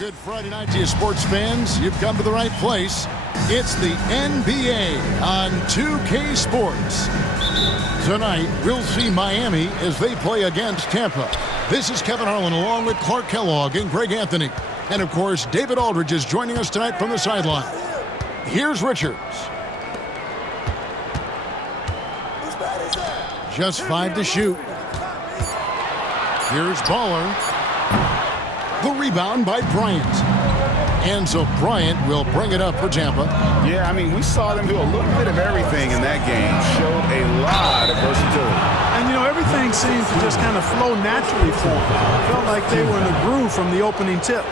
Good Friday night to you, sports fans. You've come to the right place. It's the NBA on 2K Sports. Tonight, we'll see Miami as they play against Tampa. This is Kevin Harlan along with Clark Kellogg and Greg Anthony. And, of course, David Aldridge is joining us tonight from the sideline. Here's Richards. Just 5 to shoot. Here's Baller. The rebound by Bryant. And so Bryant will bring it up for Tampa. Yeah, I mean, we saw them do a little bit of everything in that game. Showed a lot of versatility. And, you know, everything seemed to just kind of flow naturally for them. Felt like they were in a groove from the opening tip.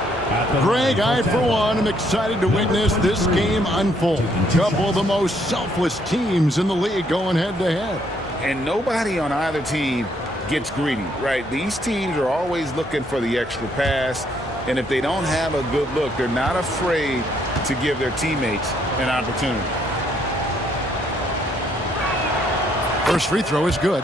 Greg, I, for one, am excited to witness this game unfold. Couple of the most selfless teams in the league going head-to-head. And nobody on either team gets greedy, right? These teams are always looking for the extra pass, and if they don't have a good look, they're not afraid to give their teammates an opportunity. First free throw is good.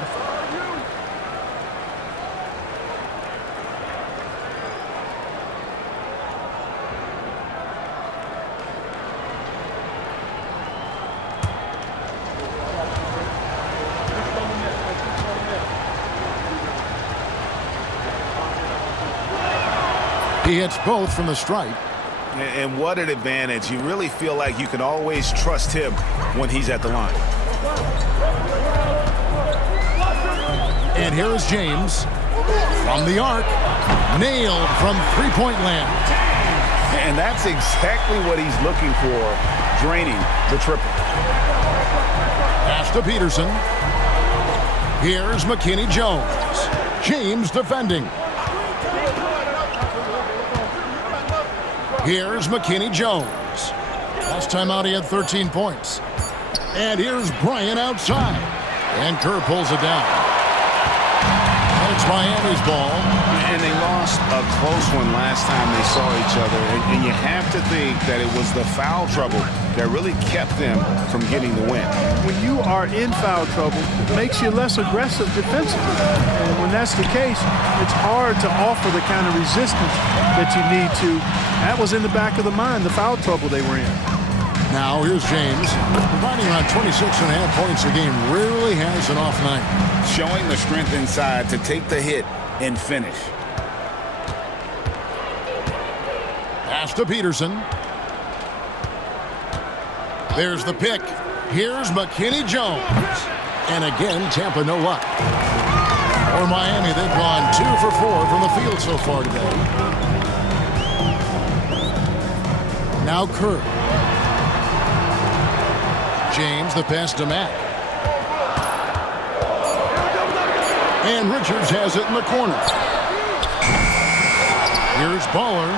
He hits both from the stripe. And what an advantage. You really feel like you can always trust him when he's at the line. And here is James from the arc. Nailed from three-point land. And that's exactly what he's looking for, draining the triple. Pass to Peterson. Here's McKinney Jones. James defending. Here's McKinney Jones. Last time out, he had 13 points. And here's Bryant outside. And Kerr pulls it down. And it's Miami's ball. And they lost a close one last time they saw each other. And you have to think that it was the foul trouble that really kept them from getting the win. When you are in foul trouble, it makes you less aggressive defensively. And when that's the case, it's hard to offer the kind of resistance that you need to. That was in the back of the mind, the foul trouble they were in. Now here's James, providing around 26.5 points a game. Rarely has an off night. Showing the strength inside to take the hit and finish. Pass to Peterson. There's the pick. Here's McKinney Jones. And again, Tampa no luck. For Miami, they've gone 2 for 4 from the field so far today. Now Kerr. James, the pass to Mack. And Richards has it in the corner. Here's Baller.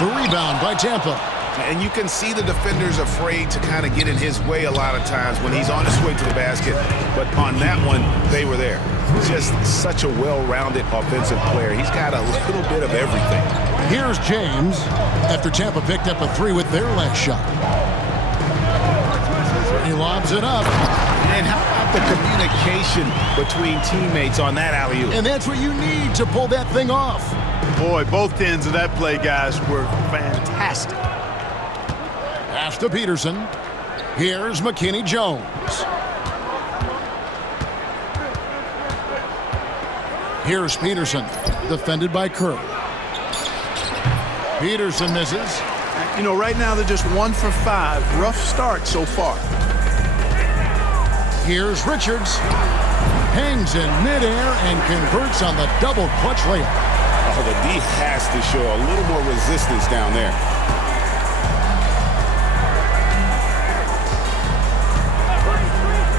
The rebound by Tampa. And you can see the defenders afraid to kind of get in his way a lot of times when he's on his way to the basket. But on that one, they were there. Just such a well-rounded offensive player. He's got a little bit of everything. Here's James after Tampa picked up a 3 with their last shot. He lobs it up. And how about the communication between teammates on that alley-oop? And that's what you need to pull that thing off. Boy, both ends of that play, guys, were fantastic. Pass to Peterson. Here's McKinney Jones. Here's Peterson, defended by Kerr. Peterson misses. You know, right now they're just 1 for 5. Rough start so far. Here's Richards. Hangs in midair and converts on the double clutch layup. Oh, the D has to show a little more resistance down there.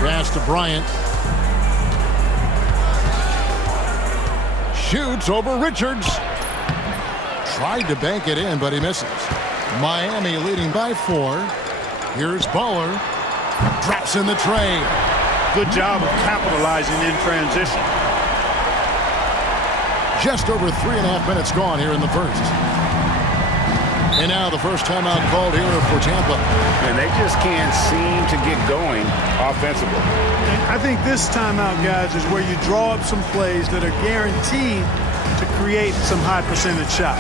Pass to Bryant. Shoots over Richards. Tried to bank it in, but he misses. Miami leading by 4. Here's Baller. Drops in the tray. Good job of capitalizing in transition. Just over 3.5 minutes gone here in the first. And now the first timeout called here for Tampa. And they just can't seem to get going offensively. I think this timeout, guys, is where you draw up some plays that are guaranteed to create some high percentage shots.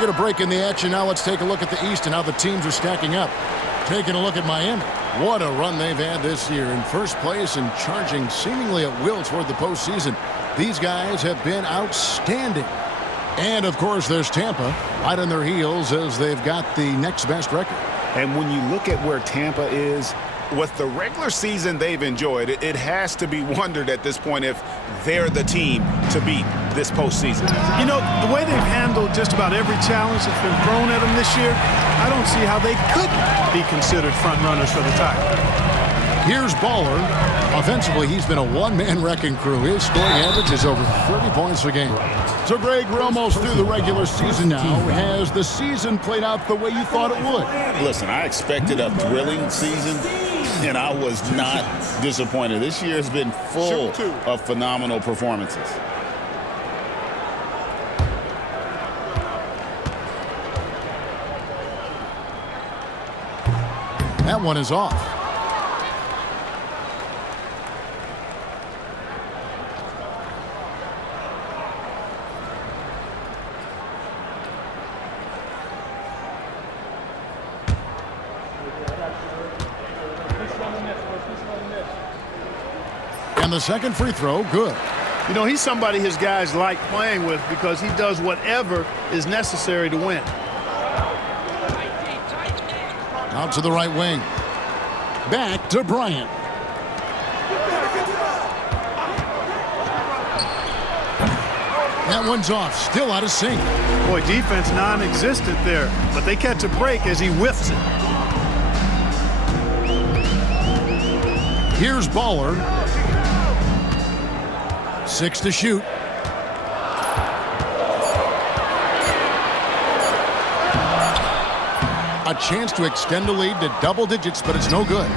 Get a break in the action. Now let's take a look at the East and how the teams are stacking up. Taking a look at Miami. What a run they've had this year. In first place and charging seemingly at will toward the postseason. These guys have been outstanding. And, of course, there's Tampa right on their heels as they've got the next best record. And when you look at where Tampa is, with the regular season they've enjoyed, it has to be wondered at this point if they're the team to beat this postseason. You know, the way they've handled just about every challenge that's been thrown at them this year, I don't see how they couldn't be considered front runners for the title. Here's Baller. Offensively, he's been a one-man wrecking crew. His scoring average is over 30 points a game. So, Greg, we're almost through the regular season now. Has the season played out the way you thought it would? Listen, I expected a thrilling season, and I was not disappointed. This year has been full of phenomenal performances. That one is off. And the second free throw, good. You know, he's somebody his guys like playing with because he does whatever is necessary to win. Out to the right wing. Back to Bryant. That one's off. Still out of sync. Boy, defense non-existent there, but they catch a break as he whiffs it. Here's Baller. 6 to shoot. A chance to extend the lead to double digits, but it's no good.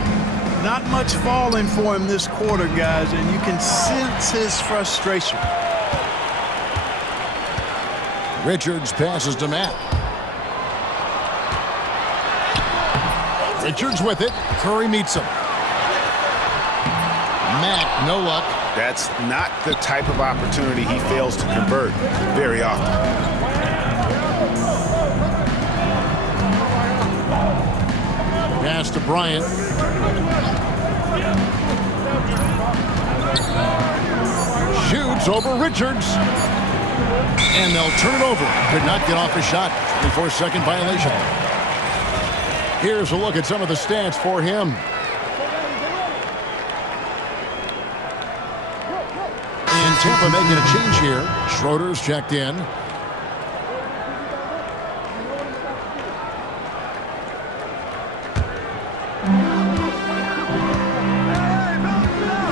Not much falling for him this quarter, guys, and you can sense his frustration. Richards passes to Matt. Richards with it. Curry meets him. Matt, no luck. That's not the type of opportunity he fails to convert very often. Pass to Bryant. Shoots over Richards. And they'll turn it over. Could not get off the shot. 24-second violation. Here's a look at some of the stats for him. And Tampa making a change here. Schroeder's checked in.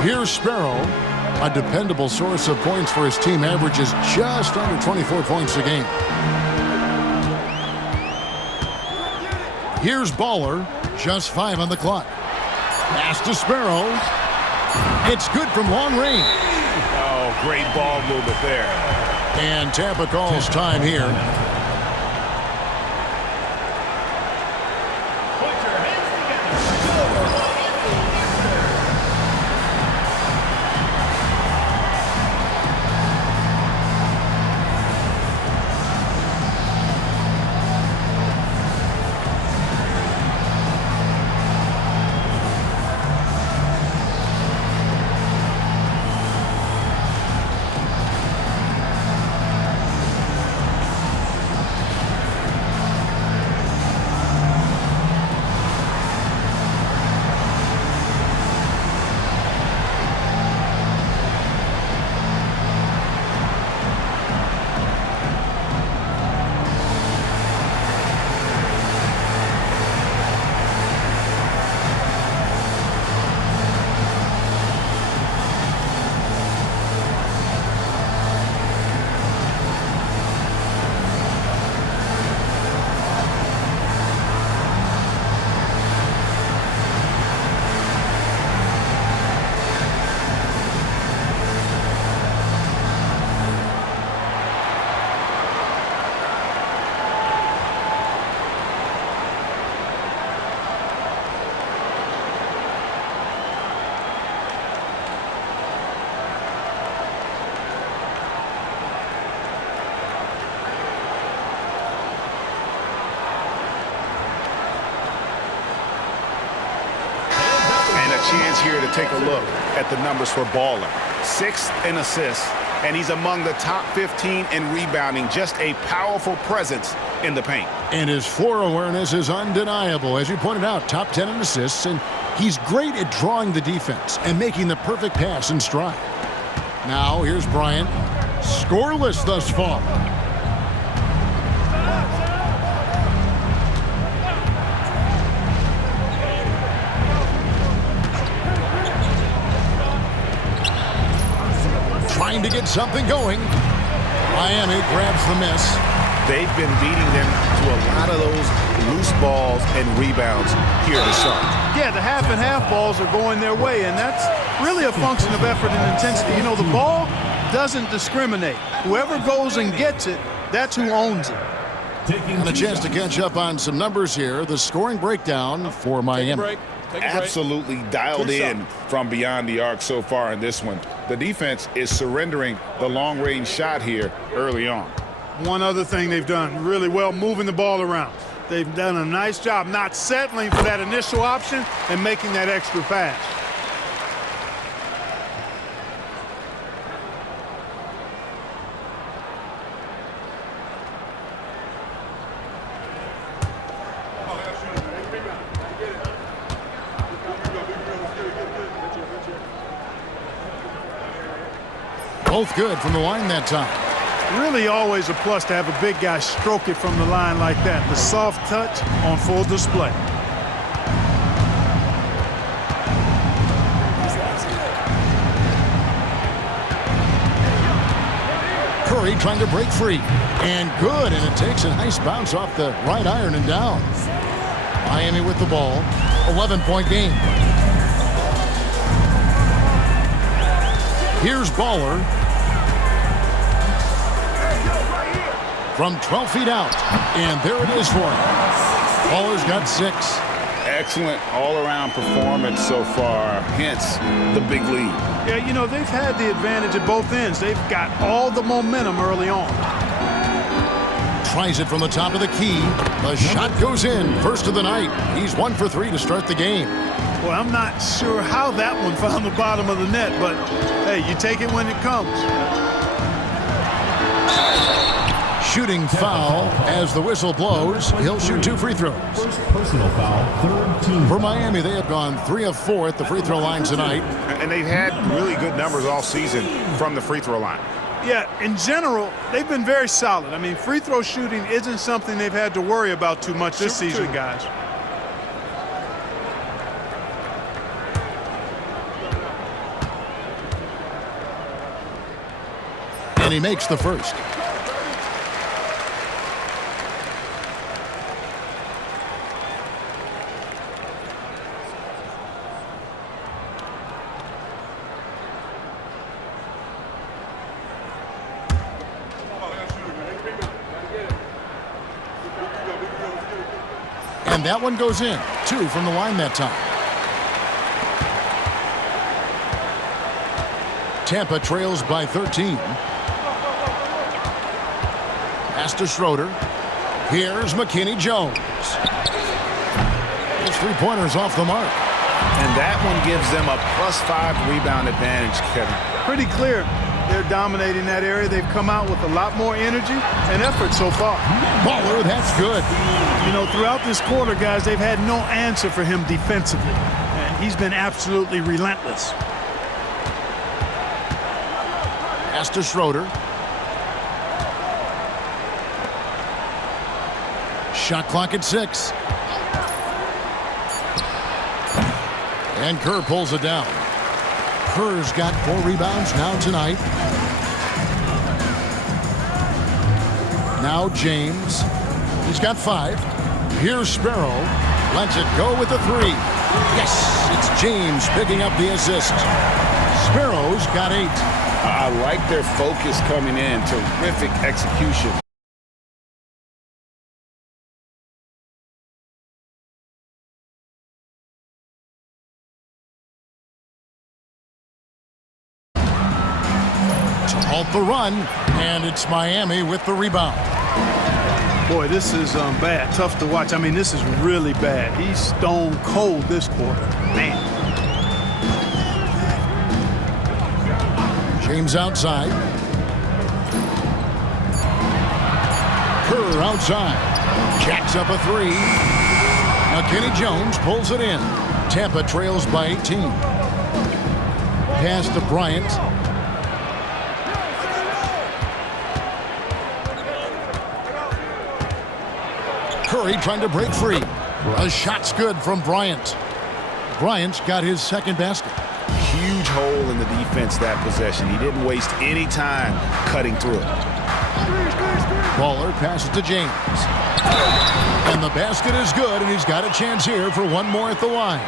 Here's Sparrow, a dependable source of points for his team, averages just under 24 points a game. Here's Baller, just 5 on the clock. Pass to Sparrow. It's good from long range. Oh, great ball movement there. And Tampa calls time here. Chance here to take a look at the numbers for Baller. 6th in assists, and he's among the top 15 in rebounding. Just a powerful presence in the paint. And his floor awareness is undeniable. As you pointed out, top 10 in assists, and he's great at drawing the defense and making the perfect pass in stride. Now, here's Bryant. Scoreless thus far. Trying to get something going. Miami grabs the miss. They've been beating them to a lot of those loose balls and rebounds here to start. Yeah, the half and half balls are going their way, and that's really a function of effort and intensity. You know, the ball doesn't discriminate. Whoever goes and gets it, that's who owns it. And a chance to catch up on some numbers here. The scoring breakdown for Miami. Absolutely dialed in from beyond the arc so far in this one. The defense is surrendering the long-range shot here early on. One other thing they've done really well, moving the ball around. They've done a nice job not settling for that initial option and making that extra pass. Both good from the line that time. Really always a plus to have a big guy stroke it from the line like that. The soft touch on full display. Curry trying to break free. And good, and it takes a nice bounce off the right iron and down. Miami with the ball. 11-point game. Here's Baller. From 12 feet out. And there it is for him. Baller's got 6. Excellent all-around performance so far, hence the big lead. Yeah, you know, they've had the advantage at both ends. They've got all the momentum early on. Tries it from the top of the key. The shot goes in. First of the night. He's 1 for 3 to start the game. Well, I'm not sure how that one found the bottom of the net, but, hey, you take it when it comes. Shooting foul as the whistle blows. He'll shoot 2 free throws. First personal foul, third team. For Miami, they have gone 3 of 4 at the free throw line tonight. And they've had really good numbers all season from the free throw line. Yeah, in general, they've been very solid. I mean, free throw shooting isn't something they've had to worry about too much this season, guys. And he makes the first. And that one goes in. 2 from the line that time. Tampa trails by 13. Pass to Schroeder. Here's McKinney Jones. His three-pointers off the mark. And that one gives them a +5 rebound advantage, Kevin. Pretty clear. They're dominating that area. They've come out with a lot more energy and effort so far. Baller, that's good. You know, throughout this quarter, guys, they've had no answer for him defensively. And he's been absolutely relentless. Pass to Schroeder. Shot clock at 6. And Kerr pulls it down. Kerr's got 4 rebounds now tonight. Now James. He's got 5. Here's Sparrow. Lets it go with the 3. Yes, it's James picking up the assist. Sparrow's got 8. I like their focus coming in. Terrific execution. Halt the run, and it's Miami with the rebound. Boy, this is bad. Tough to watch. I mean, this is really bad. He's stone cold this quarter. Man. James outside. Kerr outside. Jacks up a 3. McKinney Jones pulls it in. Tampa trails by 18. Pass to Bryant. Curry trying to break free. A shot's good from Bryant. Bryant's got his second basket. Huge hole in the defense that possession. He didn't waste any time cutting through it. Baller passes to James. And the basket is good, and he's got a chance here for one more at the line.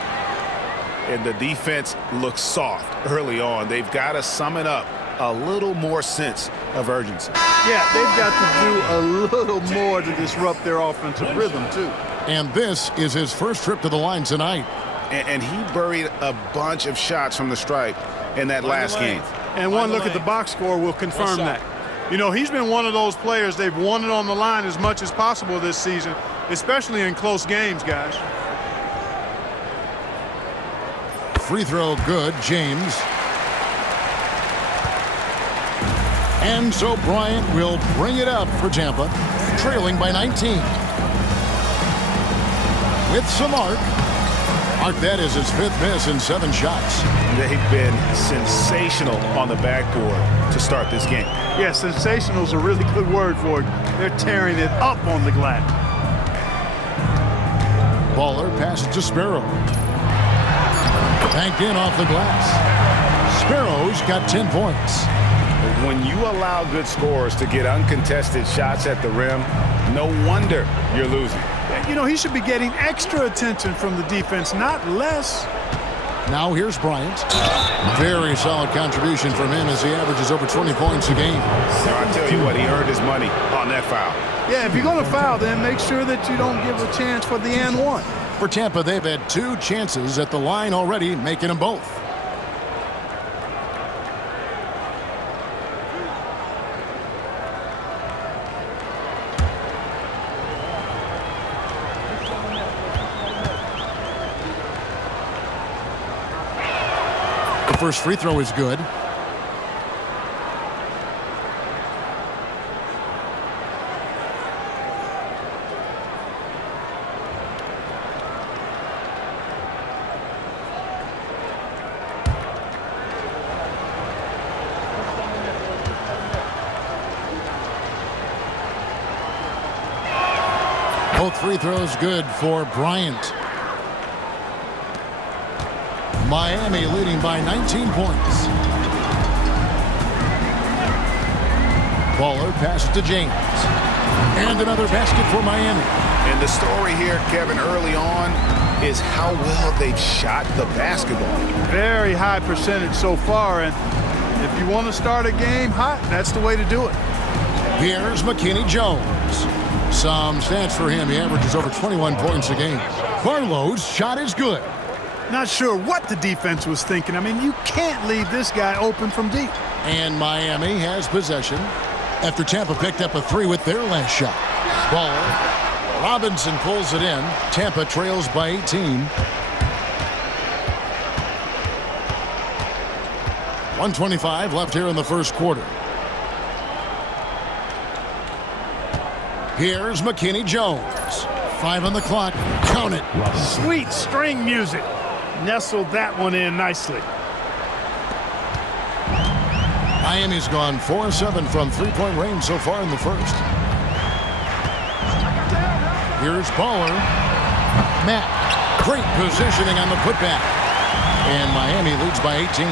And the defense looks soft early on. They've got to sum it up. A little more sense of urgency. Yeah, they've got to do a little more to disrupt their offensive rhythm, too. And this is his first trip to the line tonight. And he buried a bunch of shots from the stripe in that last game. And one look at the box score will confirm that. You know, he's been one of those players, they've won it on the line as much as possible this season, especially in close games, guys. Free throw good, James. And so Bryant will bring it up for Tampa, trailing by 19. With some arc. That is his 5th miss in 7 shots. They've been sensational on the backboard to start this game. Yeah, sensational is a really good word for it. They're tearing it up on the glass. Baller passes to Sparrow. Banked in off the glass. Sparrow's got 10 points. When you allow good scorers to get uncontested shots at the rim, no wonder you're losing. You know, he should be getting extra attention from the defense, not less. Now here's Bryant. Very solid contribution from him as he averages over 20 points a game. Now, I tell you what, he earned his money on that foul. Yeah, if you're going to foul, then make sure that you don't give a chance for the and one. For Tampa, they've had 2 chances at the line already, making them both. The first free throw is good. Both free throws good for Bryant. Miami leading by 19 points. Baller passes to James. And another basket for Miami. And the story here, Kevin, early on is how well they've shot the basketball. Very high percentage so far, and if you want to start a game hot, that's the way to do it. Here's McKinney Jones. Some stats for him. He averages over 21 points a game. Barlow's shot is good. Not sure what the defense was thinking. I mean, you can't leave this guy open from deep. And Miami has possession after Tampa picked up a 3 with their last shot. Ball. Robinson pulls it in. Tampa trails by 18. 1:25 left here in the first quarter. Here's McKinney Jones. 5 on the clock. Count it. Sweet string music. Nestled that one in nicely. Miami's gone 4-7 from three-point range so far in the first. Here's Baller. Matt. Great positioning on the putback. And Miami leads by 18.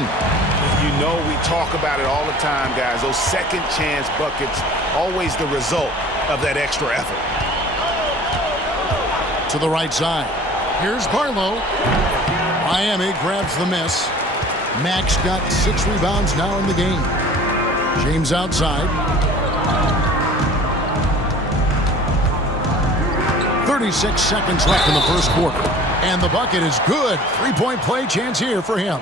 You know we talk about it all the time, guys. Those second chance buckets, always the result of that extra effort. To the right side. Here's Barlow. Miami grabs the miss. Max got 6 rebounds now in the game. James outside. 36 seconds left in the first quarter. And the bucket is good. Three-point play chance here for him.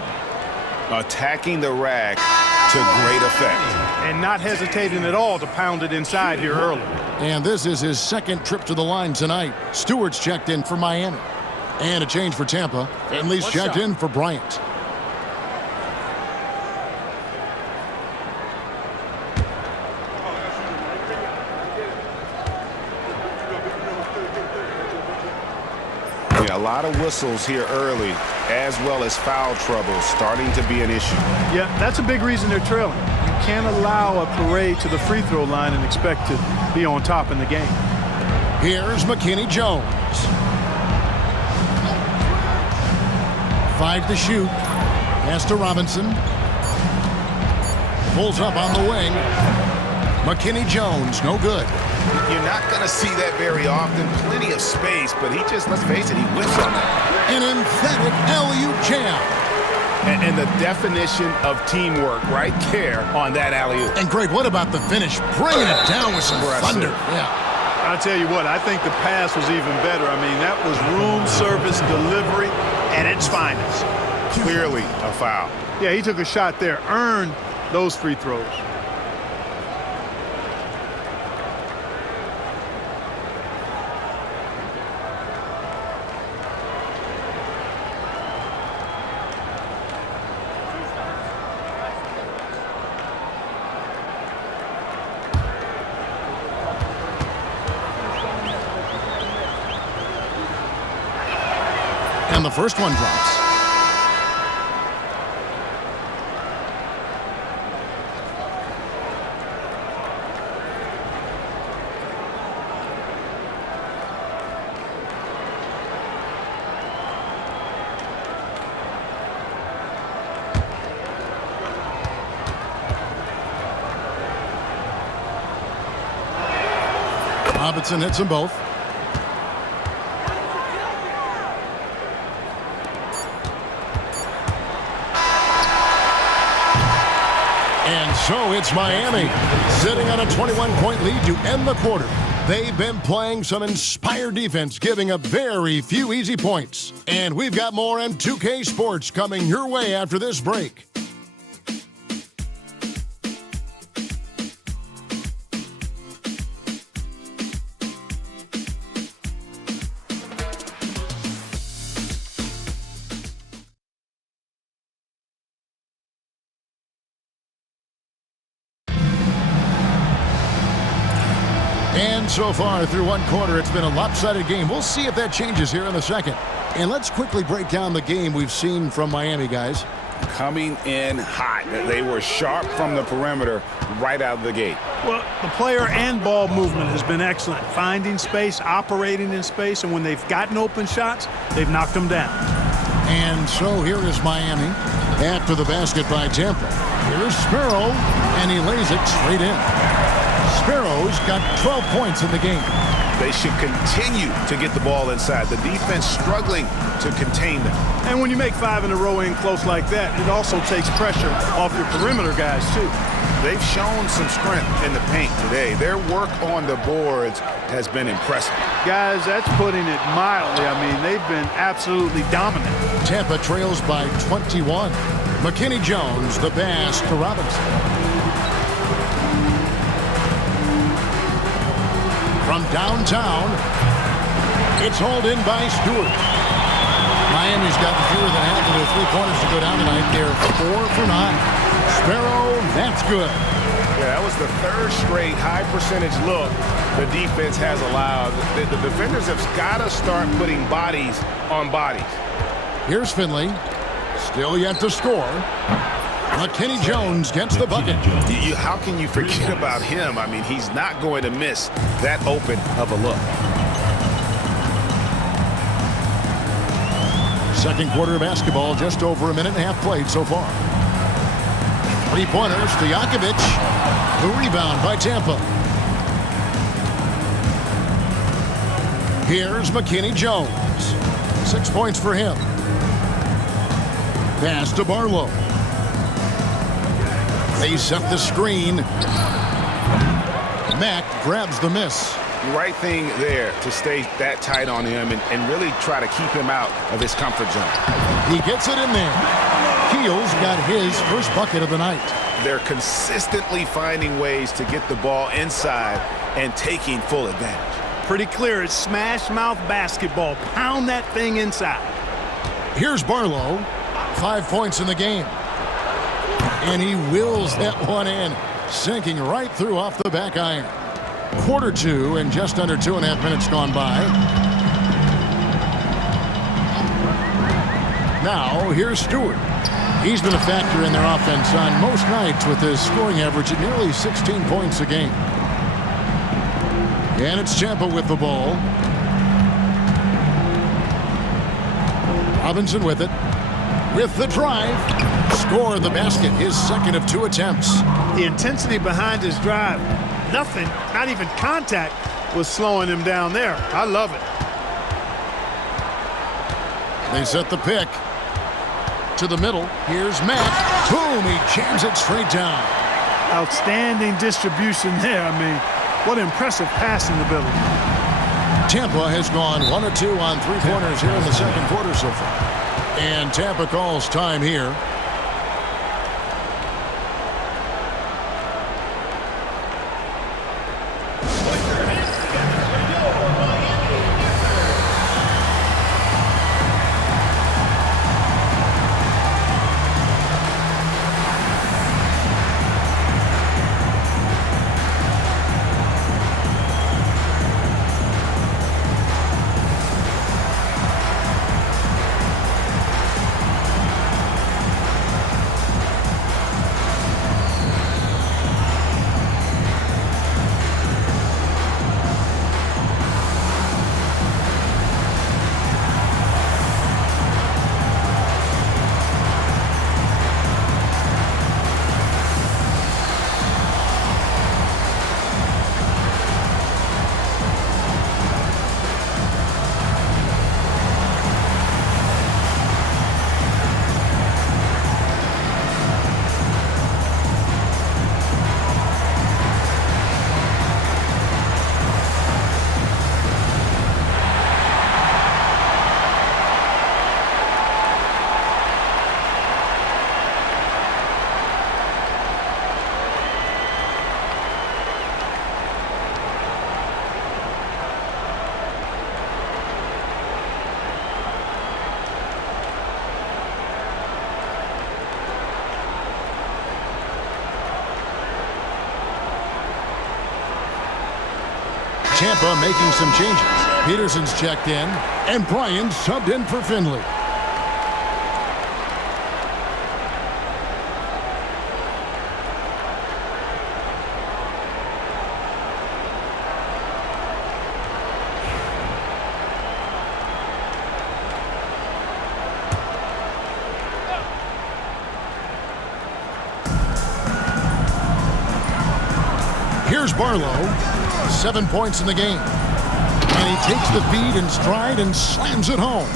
Attacking the rack to great effect. And not hesitating at all to pound it inside here early. And this is his second trip to the line tonight. Stewart's checked in for Miami. And a change for Tampa. Finley's checked in for Bryant. Yeah, a lot of whistles here early, as well as foul trouble starting to be an issue. Yeah, that's a big reason they're trailing. You can't allow a parade to the free throw line and expect to be on top in the game. Here's McKinney Jones. 5 to shoot. Pass to Robinson. Pulls up on the wing. McKinney Jones, no good. You're not going to see that very often. Plenty of space, but he just, let's face it, he whiffs on that. An emphatic alley-oop jam. And the definition of teamwork right there on that alley-oop. And Greg, what about the finish? Bringing it down with some thunder. Yeah. I'll tell you what, I think the pass was even better. I mean, that was room service delivery at its finest. Clearly a foul. Yeah, he took a shot there, earned those free throws. And the first one drops. Robinson hits them both. And so it's Miami sitting on a 21-point lead to end the quarter. They've been playing some inspired defense, giving up very few easy points. And we've got more M2K Sports coming your way after this break. And so far through one quarter, it's been a lopsided game. We'll see if that changes here in the second. And let's quickly break down the game we've seen from Miami, guys. Coming in hot. They were sharp from the perimeter right out of the gate. Well, the player and ball movement has been excellent. Finding space, operating in space, and when they've gotten open shots, they've knocked them down. And so here is Miami after the basket by Tampa. Here's Sparrow, and he lays it straight in. Sparrow's got 12 points in the game. They should continue to get the ball inside. The defense struggling to contain them. And when you make 5 in a row in close like that, it also takes pressure off your perimeter guys, too. they've shown some strength in the paint today. Their work on the boards has been impressive. Guys, that's putting it mildly. I mean, they've been absolutely dominant. Tampa trails by 21. McKinney Jones, the pass to Robinson. From downtown, it's hauled in by Stewart. Miami's gotten fewer than half of their three-pointers to go down tonight. They're 4 for 9. Sparrow, that's good. Yeah, that was the third straight high percentage look the defense has allowed. The defenders have got to start putting bodies on bodies. Here's Finley. Still yet to score. McKinney Jones gets the bucket. How can you forget about him? I mean, he's not going to miss that open of a look. Second quarter of basketball, just over a minute and a half played so far. Three-pointers, Stojakovic. The rebound by Tampa. Here's McKinney Jones. 6 points for him. Pass to Barlow. They set the screen. Mack grabs the miss. Right thing there to stay that tight on him and really try to keep him out of his comfort zone. He gets it in there. Keels got his first bucket of the night. They're consistently finding ways to get the ball inside and taking full advantage. Pretty clear. It's smash mouth basketball. Pound that thing inside. Here's Barlow. 5 points in the game. And he wills that one in, sinking right through off the back iron. Quarter two and just under 2.5 minutes gone by. Now here's Stewart. He's been a factor in their offense on most nights with his scoring average at nearly 16 points a game. And it's Tampa with the ball. Robinson with it. With the drive. Score the basket, his second of 2 attempts. The intensity behind his drive. Nothing, not even contact, was slowing him down there. I love it. They set the pick. To the middle. Here's Matt. Boom, he jams it straight down. Outstanding distribution there. I mean, what impressive passing ability. Tampa has gone 1 of 2 on three-pointers here in the second quarter so far. And Tampa calls time here. Tampa making some changes. Peterson's checked in, and Bryan subbed in for Finley. Here's Barlow. 7 points in the game. And he takes the feed in stride and slams it home.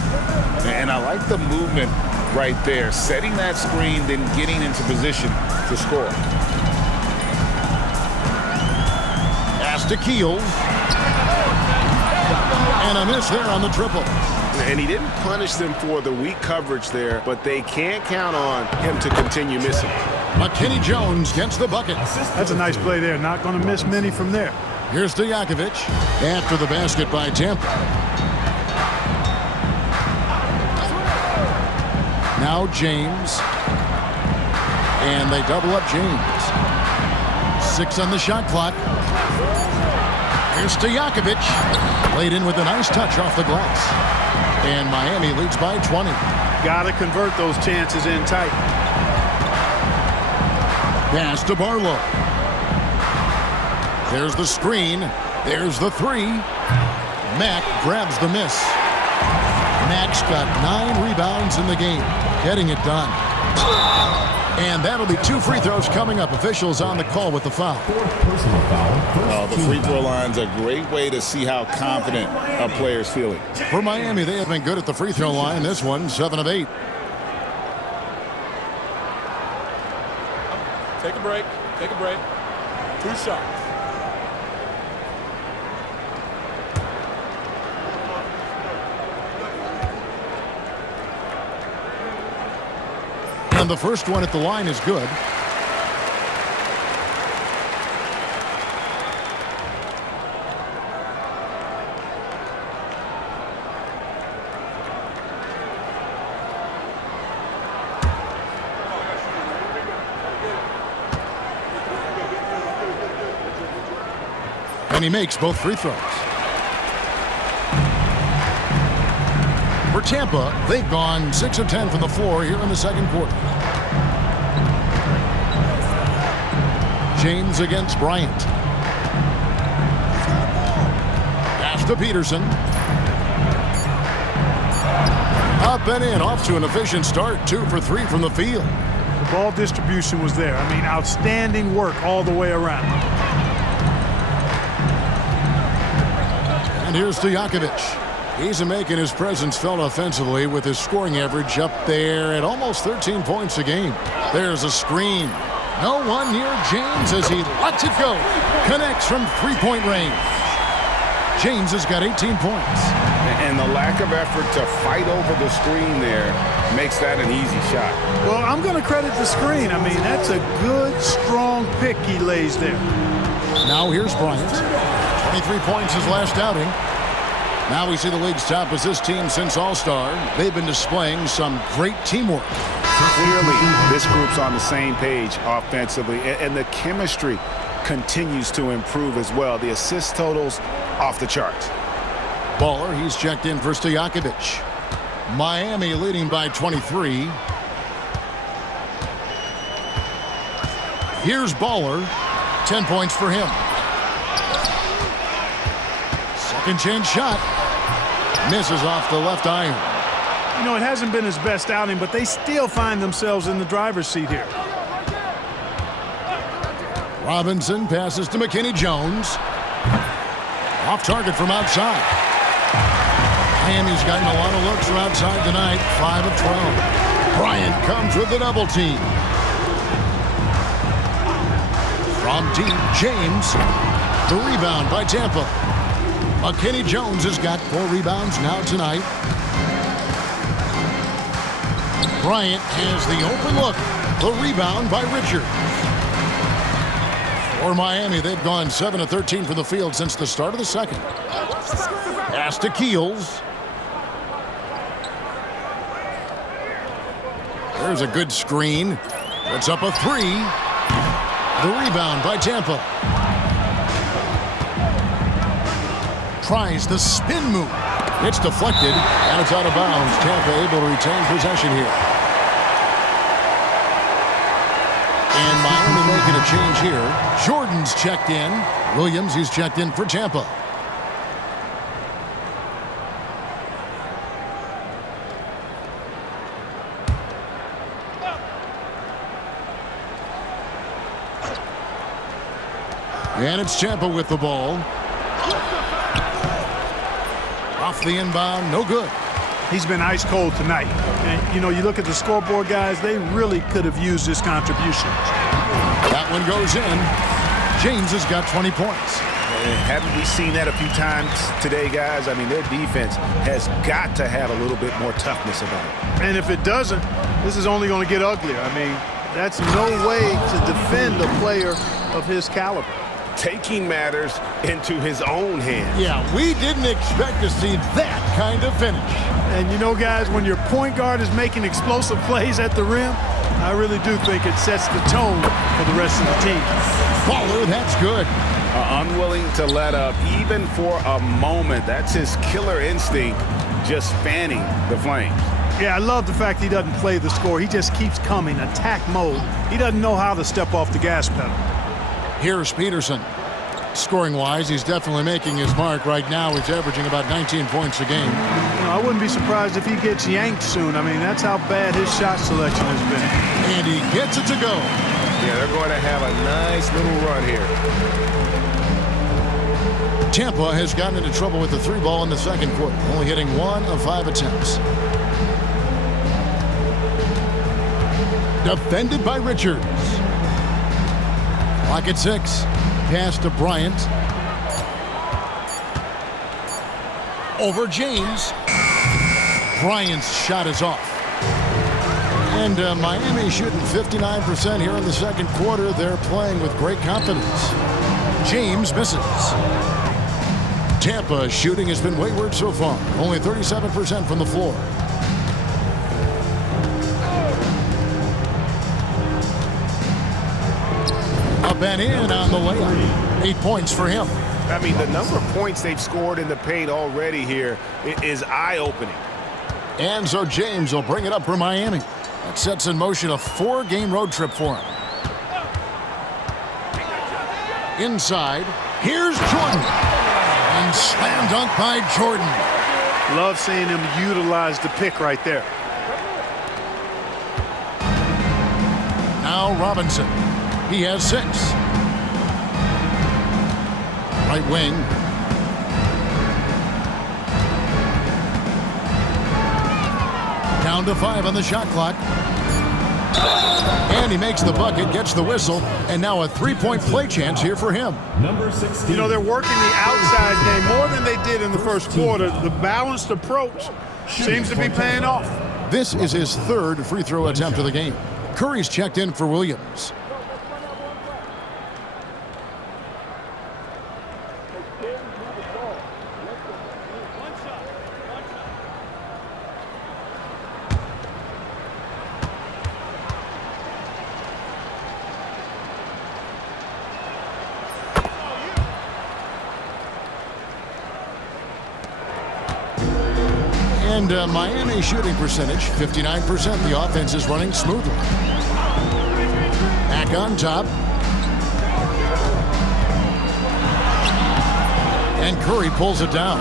And I like the movement right there. Setting that screen, then getting into position to score. to Keels. And a miss there on the triple. And he didn't punish them for the weak coverage there, but they can't count on him to continue missing. McKinney Jones gets the bucket. That's a nice play there. Not going to miss many from there. Here's Stojakovic after the basket by Tampa. Now James. And they double up James. 6 on the shot clock. Here's Stojakovic. Laid in with a nice touch off the glass. And Miami leads by 20. Got to convert those chances in tight. Pass to Barlow. There's the screen. There's the 3. Mack grabs the miss. Mack's got 9 rebounds in the game. Getting it done. And that'll be 2 free throws coming up. Officials on the call with the foul. Personal foul. The free throw line's a great way to see how confident a player's feeling. For Miami, they have been good at the free throw line. This one, 7 of 8. Take a break. Take a break. 2 shots. And the first one at the line is good. And he makes both free throws. For Tampa, they've gone 6 of 10 from the floor here in the second quarter. James against Bryant. Pass to Peterson. Up and in, off to an efficient start. 2 for 3 from the field. The ball distribution was there. I mean, outstanding work all the way around. And here's Stojakovic. He's making his presence felt offensively with his scoring average up there at almost 13 points a game. There's a screen. No one near James as he lets it go. Connects from three-point range. James has got 18 points. And the lack of effort to fight over the screen there makes that an easy shot. Well, I'm going to credit the screen. I mean, that's a good, strong pick he lays there. Now here's Bryant. 23 points his last outing. Now we see the league's top assist team since All-Star. They've been displaying some great teamwork. Clearly, this group's on the same page offensively, and the chemistry continues to improve as well. The assist totals off the charts. Baller, he's checked in for Stojakovic. Miami leading by 23. Here's Baller. 10 points for him. Second chance shot. Misses off the left iron. You know, it hasn't been his best outing, but they still find themselves in the driver's seat here. Robinson passes to McKinney Jones. Off target from outside. Miami's gotten a lot of looks from outside tonight. 5 of 12. Bryant comes with the double team. From deep, James. The rebound by Tampa. McKinney Jones has got 4 rebounds now tonight. Bryant has the open look. The rebound by Richard. For Miami, they've gone 7 of 13 from the field since the start of the second. Pass to Keels. There's a good screen. It's up a 3. The rebound by Tampa. Tries the spin move. It's deflected, and it's out of bounds. Tampa able to retain possession here. And Miami making a change here. Jordan's checked in. Williams, he's checked in for Tampa. And it's Tampa with the ball. Off the inbound, no good. He's been ice cold tonight. And, you know, you look at the scoreboard, guys, they really could have used this contribution. That one goes in. James has got 20 points. Haven't we seen that a few times today, guys? I mean, their defense has got to have a little bit more toughness about it. And if it doesn't, this is only going to get uglier. I mean, that's no way to defend a player of his caliber. Taking matters into his own hands. Yeah, we didn't expect to see that kind of finish. And you know, guys, when your point guard is making explosive plays at the rim, I really do think it sets the tone for the rest of the team. Baller, that's good. Unwilling to let up even for a moment. That's his killer instinct, just fanning the flames. Yeah, I love the fact he doesn't play the score. He just keeps coming, attack mode. He doesn't know how to step off the gas pedal. Here's Peterson. Scoring-wise, he's definitely making his mark. Right now, he's averaging about 19 points a game. You know, I wouldn't be surprised if he gets yanked soon. I mean, that's how bad his shot selection has been. And he gets it to go. Yeah, they're going to have a nice little run here. Tampa has gotten into trouble with the 3-ball in the second quarter, only hitting 1 of 5 attempts. Defended by Richards. Clock at 6. Pass to Bryant. Over James. Bryant's shot is off. And Miami shooting 59% here in the second quarter. They're playing with great confidence. James misses. Tampa shooting has been wayward so far. Only 37% from the floor. Up and in on the layup. 8 points for him. I mean, the number of points they've scored in the paint already here is eye-opening. And so James will bring it up for Miami. That sets in motion a 4-game road trip for him. Inside, here's Jordan. And slam dunk by Jordan. Love seeing him utilize the pick right there. Now Robinson. He has 6. Right wing. Down to 5 on the shot clock. And he makes the bucket, gets the whistle, and now a 3-point play chance here for him. Number 16. You know, they're working the outside game more than they did in the first quarter. The balanced approach seems to be paying off. This is his 3rd free throw attempt of the game. Curry's checked in for Williams. And Miami shooting percentage, 59%. The offense is running smoothly. Back on top. And Curry pulls it down.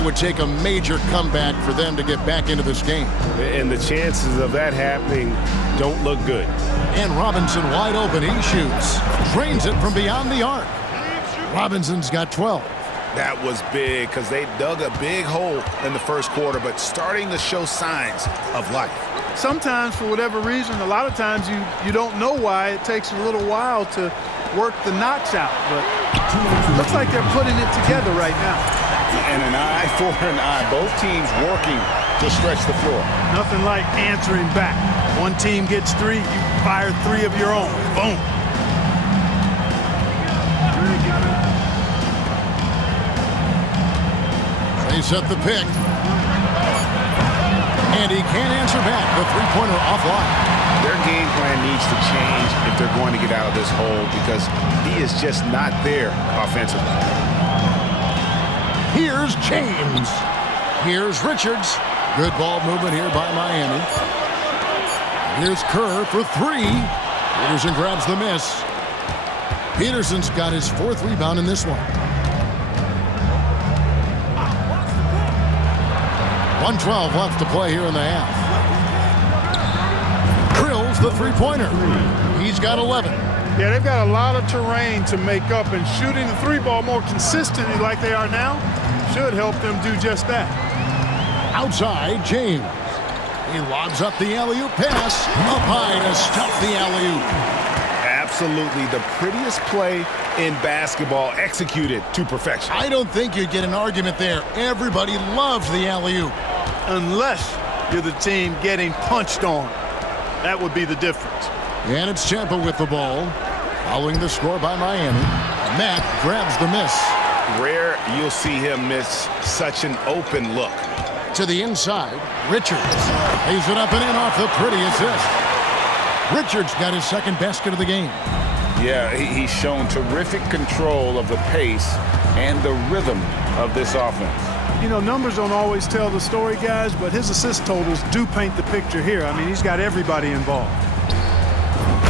It would take a major comeback for them to get back into this game. And the chances of that happening don't look good. And Robinson wide open. He shoots. Drains it from beyond the arc. Robinson's got 12. That was big because they dug a big hole in the first quarter, but starting to show signs of life. Sometimes, for whatever reason, a lot of times you don't know why. It takes a little while to work the knots out, but it looks like they're putting it together right now. And an eye for an eye. Both teams working to stretch the floor. Nothing like answering back. One team gets 3, you fire 3 of your own. Boom. They set the pick. And he can't answer back. The 3-pointer offline. Their game plan needs to change if they're going to get out of this hole because he is just not there offensively. Here's James. Here's Richards. Good ball movement here by Miami. Here's Kerr for 3. Peterson grabs the miss. Peterson's got his 4th rebound in this one. 1:12 left to play here in the half. Drills the 3-pointer. He's got 11. Yeah, they've got a lot of terrain to make up, and shooting the 3-ball more consistently like they are now should help them do just that. Outside, James. He lobs up the alley-oop pass. Up high to stuff the alley-oop. Absolutely the prettiest play in basketball executed to perfection. I don't think you'd get an argument there. Everybody loves the alley-oop. Unless you're the team getting punched on. That would be the difference. And it's Tampa with the ball. Following the score by Miami. Mack grabs the miss. Rare you'll see him miss such an open look. To the inside, Richards. Lays it up and in off the pretty assist. Richards got his second basket of the game. Yeah, he's shown terrific control of the pace and the rhythm of this offense. You know, numbers don't always tell the story, guys, but his assist totals do paint the picture here. I mean, he's got everybody involved.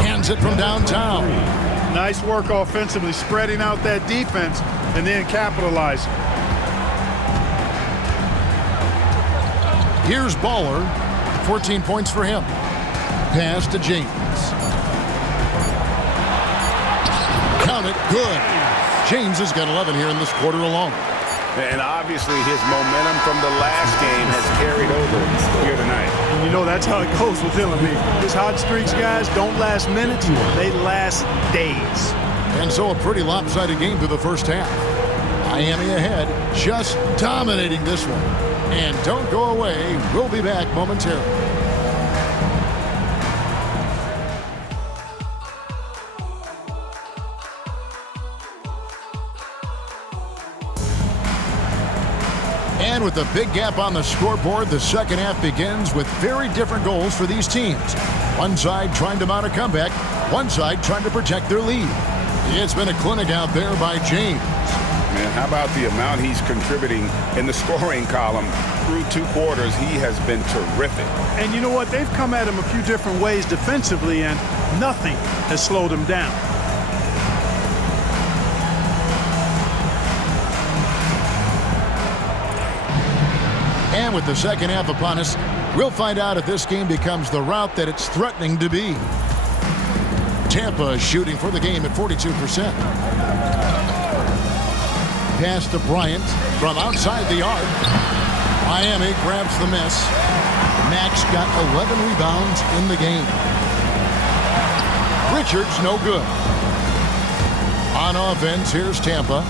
Hands it from downtown. Nice work offensively, spreading out that defense and then capitalizing. Here's Baller. 14 points for him. Pass to James. Count it. Good. James has got 11 here in this quarter alone. And obviously his momentum from the last game has carried over here tonight. And you know that's how it goes with him. I mean, his hot streaks, guys, don't last minutes. They last days. And so a pretty lopsided game through the first half. Miami ahead, just dominating this one. And don't go away. We'll be back momentarily. And with the big gap on the scoreboard, the second half begins with very different goals for these teams. One side trying to mount a comeback, one side trying to protect their lead. It's been a clinic out there by James. Man, how about the amount he's contributing in the scoring column? Through 2 quarters, he has been terrific. And you know what? They've come at him a few different ways defensively, and nothing has slowed him down. And with the second half upon us, we'll find out if this game becomes the route that it's threatening to be. Tampa shooting for the game at 42%. Pass to Bryant from outside the arc. Miami grabs the miss. Max got 11 rebounds in the game. Richards no good. On offense, here's Tampa.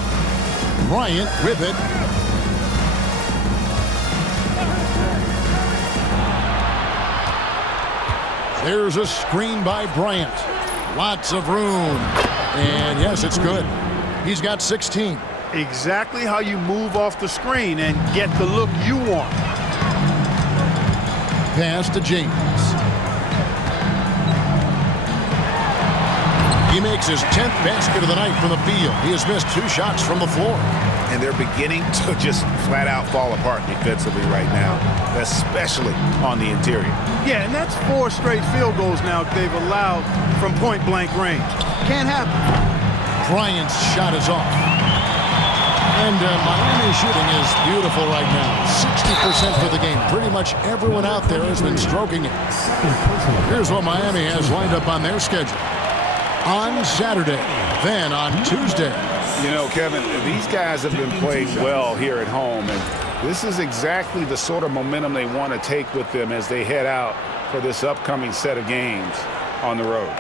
Bryant with it. There's a screen by Bryant. Lots of room. And yes, it's good. He's got 16. Exactly how you move off the screen and get the look you want. Pass to James. He makes his 10th basket of the night from the field. He has missed 2 shots from the floor. And they're beginning to just flat out fall apart defensively right now, especially on the interior. Yeah, and that's 4 straight field goals now they've allowed from point-blank range. Can't happen. Bryant's shot is off. And Miami shooting is beautiful right now. 60% for the game. Pretty much everyone out there has been stroking it. Here's what Miami has lined up on their schedule. On Saturday, then on Tuesday. You know, Kevin, these guys have been playing well here at home, and this is exactly the sort of momentum they want to take with them as they head out for this upcoming set of games on the road.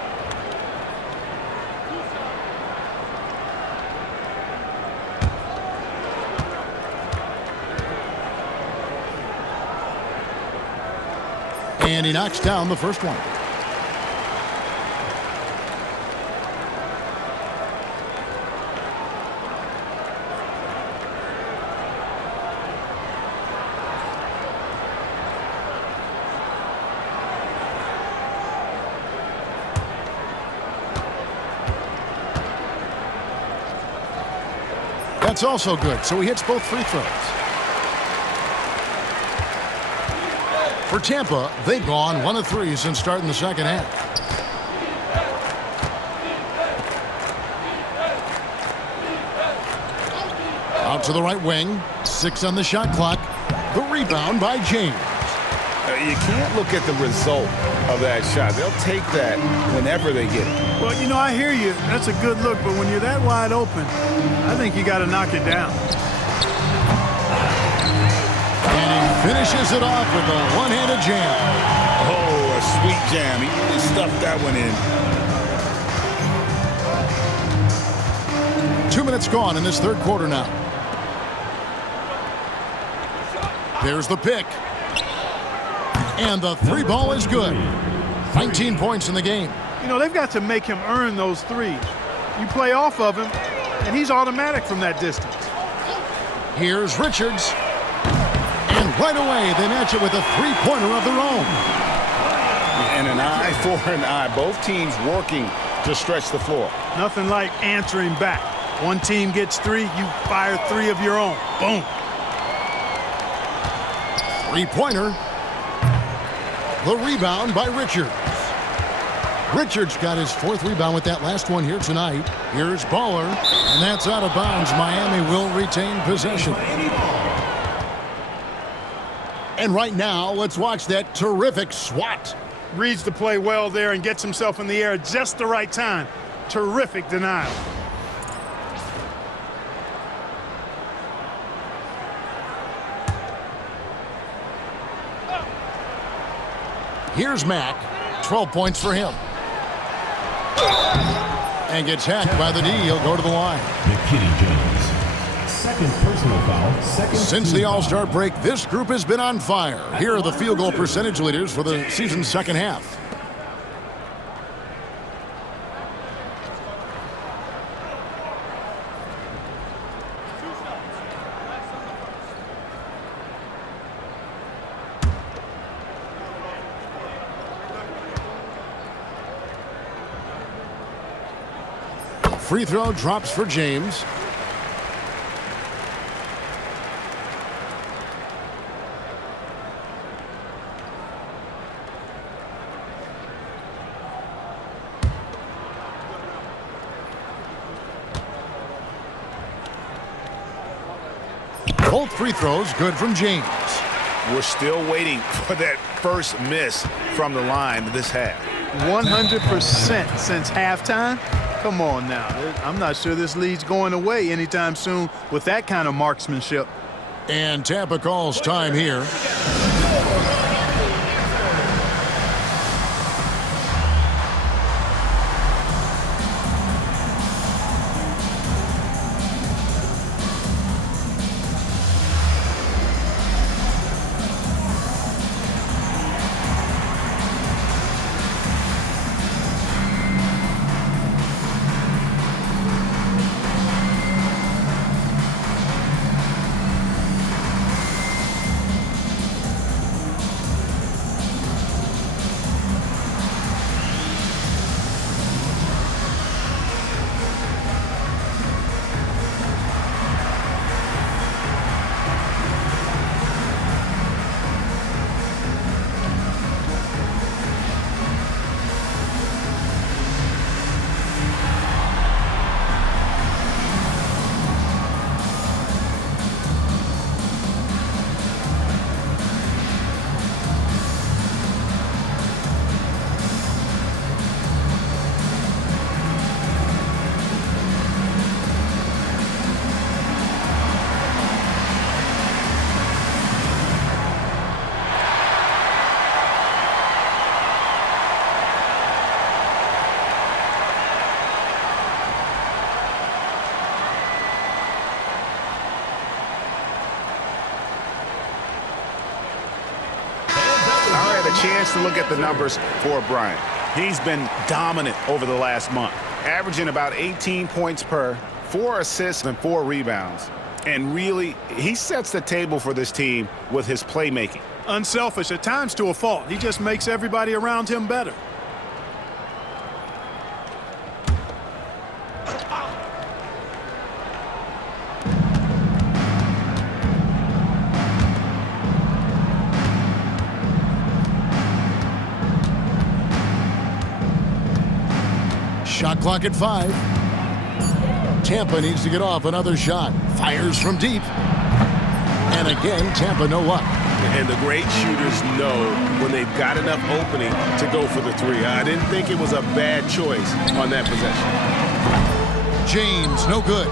And he knocks down the first one. That's also good, so he hits both free throws. For Tampa, they've gone 1 of 3 since starting the second half. Out to the right wing. 6 on the shot clock. The rebound by James. You can't look at the result of that shot. They'll take that whenever they get it. Well, you know, I hear you. That's a good look, but when you're that wide open, I think you got to knock it down. And he finishes it off with a one-handed jam. Oh, a sweet jam. He really stuffed that one in. 2 minutes gone in this third quarter now. There's the pick. And the three ball is good. 19 points in the game. You know, they've got to make him earn those threes. You play off of him, and he's automatic from that distance. Here's Richards. And right away, they match it with a three-pointer of their own. And an eye for an eye. Both teams working to stretch the floor. Nothing like answering back. One team gets three, you fire three of your own. Boom. Three-pointer. The rebound by Richards. Richards got his fourth rebound with that last one here tonight. Here's Baller, and that's out of bounds. Miami will retain possession. And right now, let's watch that terrific swat. Reads the play well there and gets himself in the air at just the right time. Terrific denial. Here's Mack. 12 points for him. And gets hacked by the D. He'll go to the line. McKinney Jones. Second personal foul. Since the All-Star break, this group has been on fire. Here are the field goal percentage leaders for the season's second half. Free throw drops for James. Both free throws good from James. We're still waiting for that first miss from the line this half. 100% since halftime. Come on now. I'm not sure this lead's going away anytime soon with that kind of marksmanship. And Tampa calls time here. Chance to look at the numbers for Bryant. He's been dominant over the last month, averaging about 18 points per, 4 assists and 4 rebounds. And really, he sets the table for this team with his playmaking. Unselfish at times to a fault. He just makes everybody around him better. Shot clock at 5. Tampa needs to get off another shot. Fires from deep. And again, Tampa no luck. And the great shooters know when they've got enough opening to go for the three. I didn't think it was a bad choice on that possession. James, no good.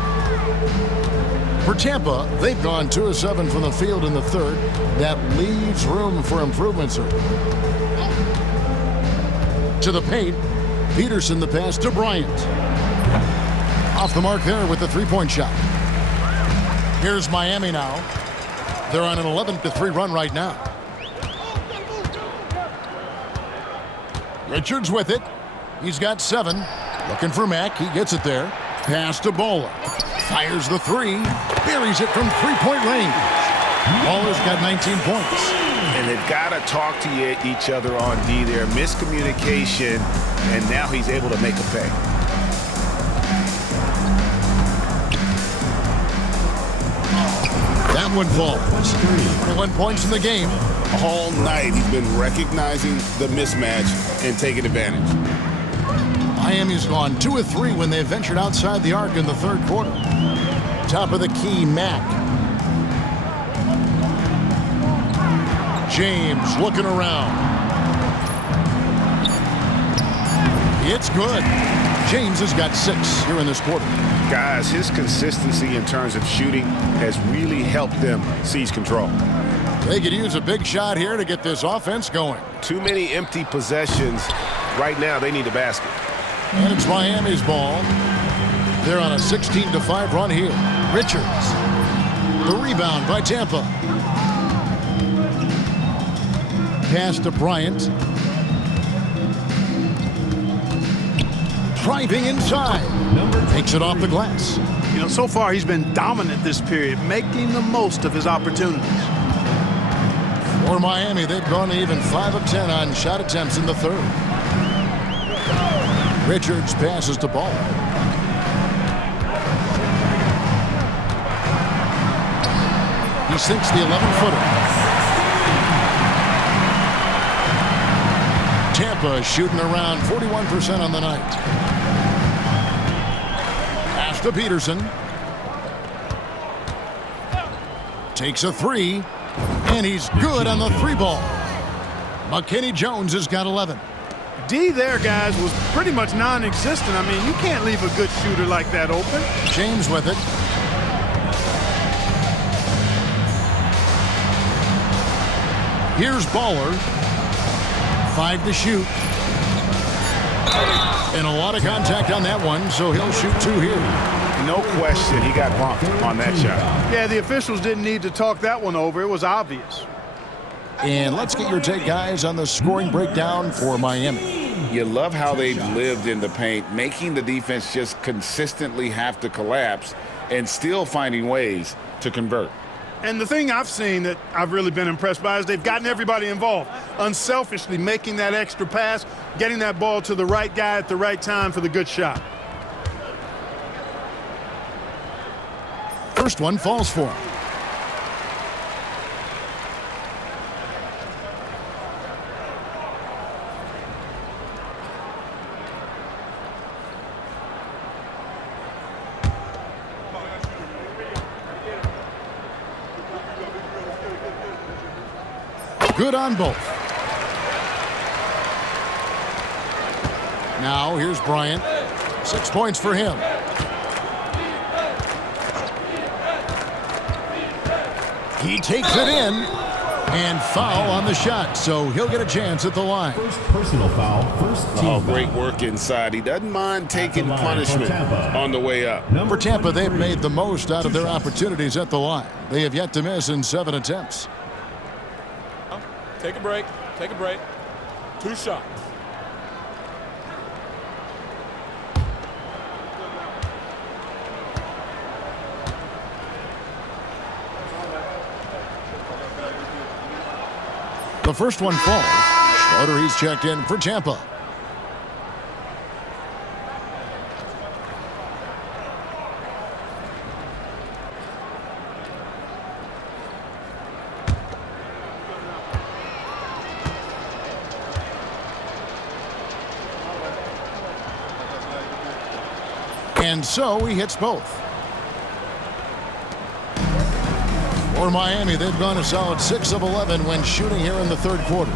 For Tampa, they've gone 2 of 7 from the field in the third. That leaves room for improvement, sir. To the paint. Peterson the pass to Bryant. Off the mark there with the three-point shot. Here's Miami now. They're on an 11-3 run right now. Richards with it. He's got 7. Looking for Mack. He gets it there. Pass to Bowler. Fires the 3. Buries it from three-point range. Bowler's got 19 points. And they've got to talk to each other on D there. Miscommunication, and now he's able to make a pay. That one falls. 21 points in the game. All night he's been recognizing the mismatch and taking advantage. Miami's gone 2 of 3 when they ventured outside the arc in the third quarter. Top of the key, Mack. James looking around. It's good. James has got 6 here in this quarter. Guys, his consistency in terms of shooting has really helped them seize control. They could use a big shot here to get this offense going. Too many empty possessions. Right now, they need a basket. And it's Miami's ball. They're on a 16-5 run here. Richards. The rebound by Tampa. Pass to Bryant. Driving inside. Takes it off the glass. You know, so far he's been dominant this period, making the most of his opportunities. For Miami, they've gone even 5 of 10 on shot attempts in the third. Richards passes to Ball. He sinks the 11-footer. Tampa shooting around 41% on the night. Pass to Peterson. Takes a 3. And he's good on the 3-ball. McKinney Jones has got 11. D there, guys, was pretty much non-existent. I mean, you can't leave a good shooter like that open. James with it. Here's Baller. 5 to shoot. And a lot of contact on that one, so he'll shoot 2 here. No question, he got bumped on that shot. Yeah, the officials didn't need to talk that one over. It was obvious. And let's get your take, guys, on the scoring breakdown for Miami. You love how they've lived in the paint, making the defense just consistently have to collapse and still finding ways to convert. And the thing I've seen that I've really been impressed by is they've gotten everybody involved, unselfishly making that extra pass, getting that ball to the right guy at the right time for the good shot. First one falls for him. Good on both. Now here's Bryant. 6 points for him. He takes it in and foul on the shot, so he'll get a chance at the line. First personal foul, first team Oh, foul. great work inside. He doesn't mind taking line for punishment Tampa. on the way up. For Tampa, they've made the most out of their opportunities at the line. They have yet to miss in 7 attempts. Take a break. Take a break. 2 shots. The first one falls. Schroeder, he's checked in for Tampa. And so he hits both. For Miami, they've gone a solid 6 of 11 when shooting here in the third quarter.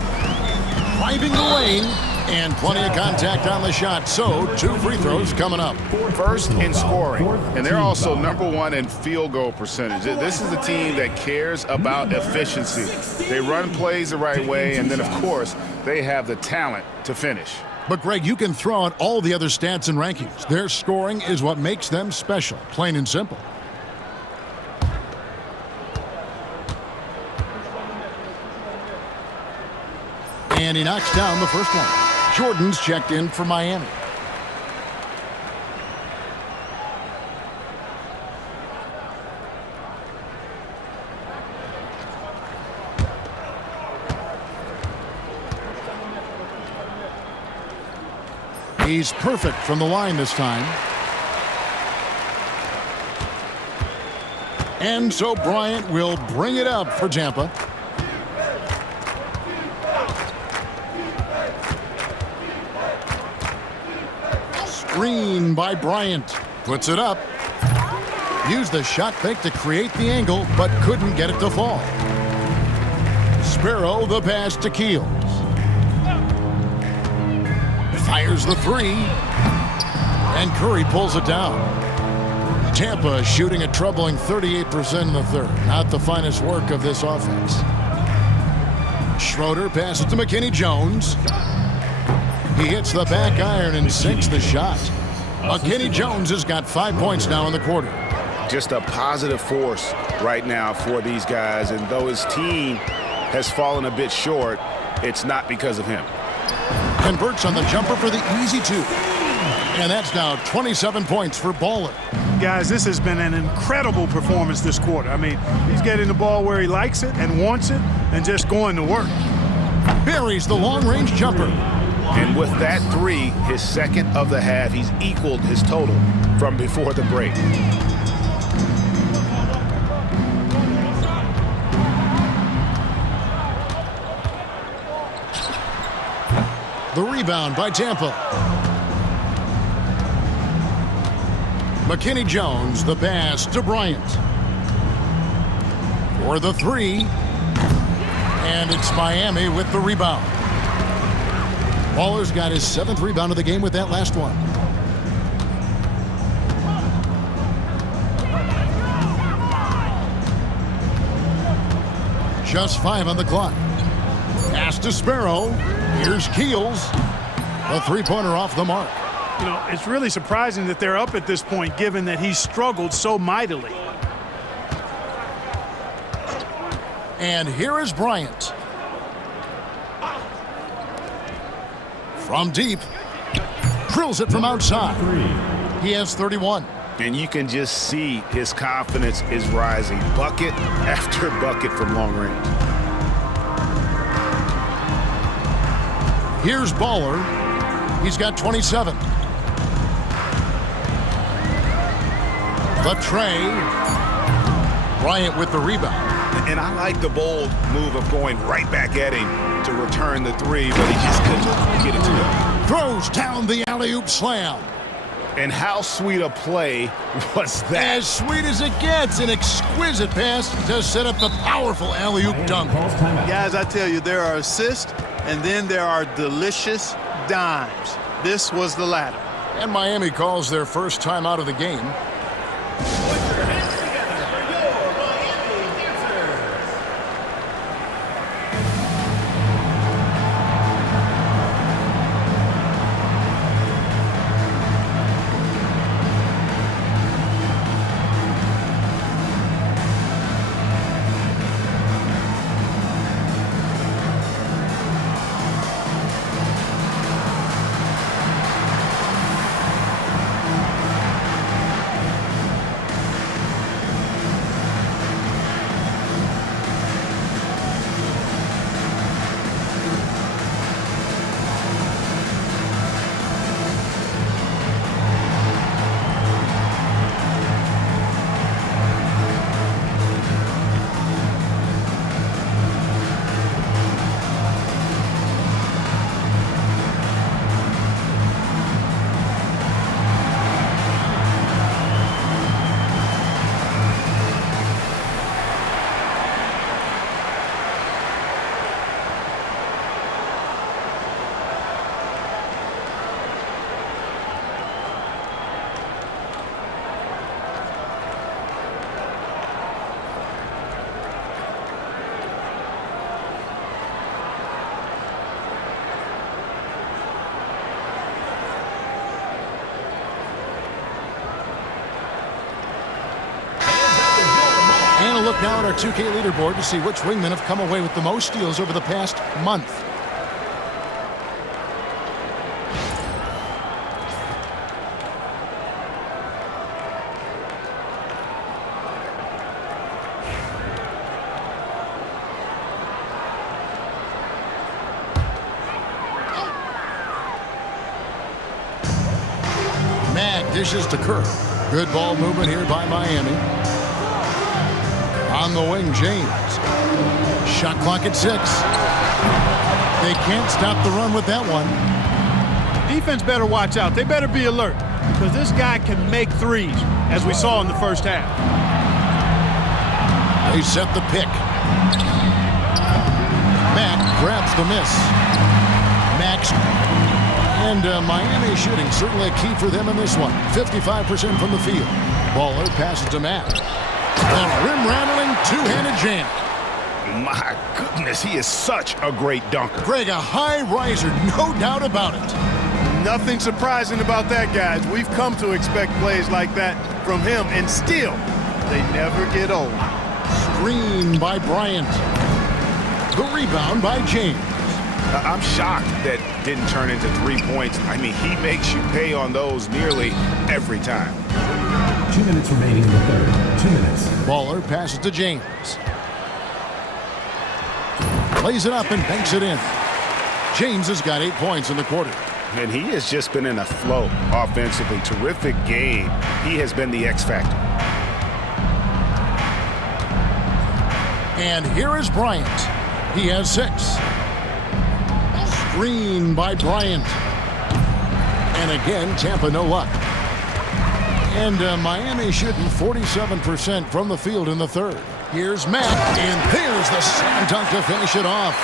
Driving the lane and plenty of contact on the shot. So 2 free throws coming up. First in scoring, and they're also #1 in field goal percentage. This is a team that cares about efficiency. They run plays the right way, and then, of course, they have the talent to finish. But, Greg, you can throw out all the other stats and rankings. Their scoring is what makes them special, plain and simple. And he knocks down the first one. Jordan's checked in for Miami. He's perfect from the line this time. And so Bryant will bring it up for Tampa. Screen by Bryant. Puts it up. Used the shot fake to create the angle, but couldn't get it to fall. Sparrow the pass to Keels. Fires the three. And Curry pulls it down. Tampa shooting a troubling 38% in the third. Not the finest work of this offense. Schroeder passes to McKinney Jones. He hits the back iron and sinks the shot. McKinney Jones has got 5 points now in the quarter. Just a positive force right now for these guys. And though his team has fallen a bit short, it's not because of him. Converts on the jumper for the easy two. And that's now 27 points for Baller. Guys, this has been an incredible performance this quarter. I mean, he's getting the ball where he likes it and wants it and just going to work. Buries the long-range jumper. And with that three, his second of the half, he's equaled his total from before the break. The rebound by Tampa. McKinney Jones, the pass to Bryant. For the three. And it's Miami with the rebound. Baller's got his 7th rebound of the game with that last one. Just 5 on the clock. Pass to Sparrow. Here's Keels. A three-pointer off the mark. You know, it's really surprising that they're up at this point, given that he struggled so mightily. And here is Bryant. From deep. Drills it from outside. He has 31. And you can just see his confidence is rising. Bucket after bucket from long range. Here's Baller. He's got 27. The tray. Bryant with the rebound. And I like the bold move of going right back at him to return the three, but he just couldn't get it to go. Throws down the alley-oop slam. And how sweet a play was that? As sweet as it gets, an exquisite pass to set up the powerful alley-oop dunk. Guys, I tell you, there are assists, and then there are delicious dimes. This was the latter. And Miami calls their first time out of the game. look now at our 2K leaderboard to see which wingmen have come away with the most steals over the past month. Dishes to Kerr. Good ball movement here by Miami. On the wing, James. Shot clock at 6. They can't stop the run with that one. Defense better watch out. They better be alert because this guy can make threes, as we saw in the first half. They set the pick. Mack grabs the miss. Max. And Miami shooting certainly a key for them in this one. 55% from the field. Baller passes to Matt. A rim-rattling two-handed jam. My goodness, he is such a great dunker. Greg, a high riser, no doubt about it. Nothing surprising about that, guys. We've come to expect plays like that from him, and still, they never get old. Screen by Bryant. The rebound by James. I'm shocked that didn't turn into 3 points. I mean, he makes you pay on those nearly every time. 2 minutes remaining in the third. 2 minutes. Baller passes to James. Lays it up and banks it in. James has got 8 points in the quarter. And he has just been in a flow offensively. Terrific game. He has been the X factor. And here is Bryant. He has 6. Screen by Bryant. And again, Tampa no luck. And Miami shooting 47% from the field in the third. Here's Matt, and there's the slam dunk to finish it off.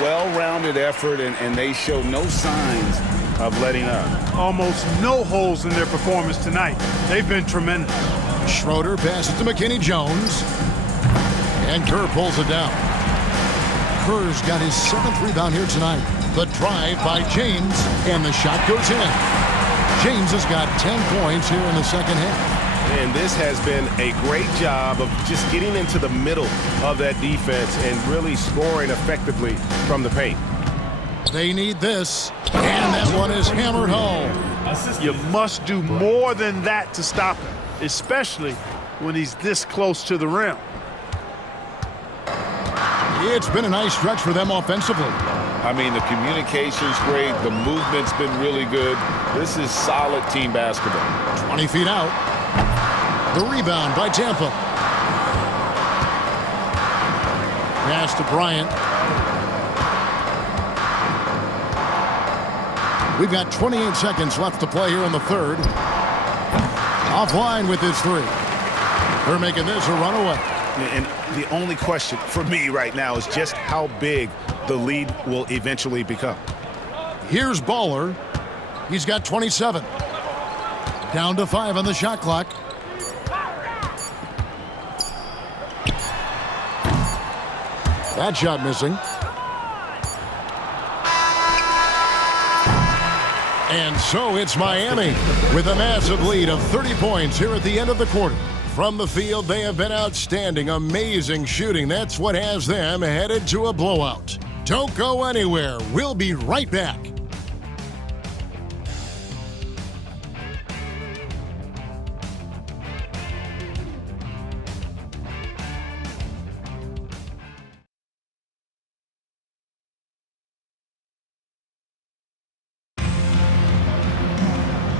Well-rounded effort, and they show no signs of letting up. Almost no holes in their performance tonight. They've been tremendous. Schroeder passes to McKinney Jones. And Kerr pulls it down. Kerr's got his 7th rebound here tonight. The drive by James, and the shot goes in. James has got 10 points here in the second half. And this has been a great job of just getting into the middle of that defense and really scoring effectively from the paint. They need this, and that one is hammered home. You must do more than that to stop him, especially when he's this close to the rim. It's been a nice stretch for them offensively. I mean, the communication's great. The movement's been really good. This is solid team basketball. 20 feet out. The rebound by Tampa. Pass to Bryant. We've got 28 seconds left to play here in the third. Offline with his 3. They're making this a runaway. And the only question for me right now is just how big the lead will eventually become. Here's Baller. He's got 27. Down to 5 on the shot clock. That shot missing. And so it's Miami with a massive lead of 30 points here at the end of the quarter. From the field, they have been outstanding, amazing shooting. That's what has them headed to a blowout. Don't go anywhere. We'll be right back.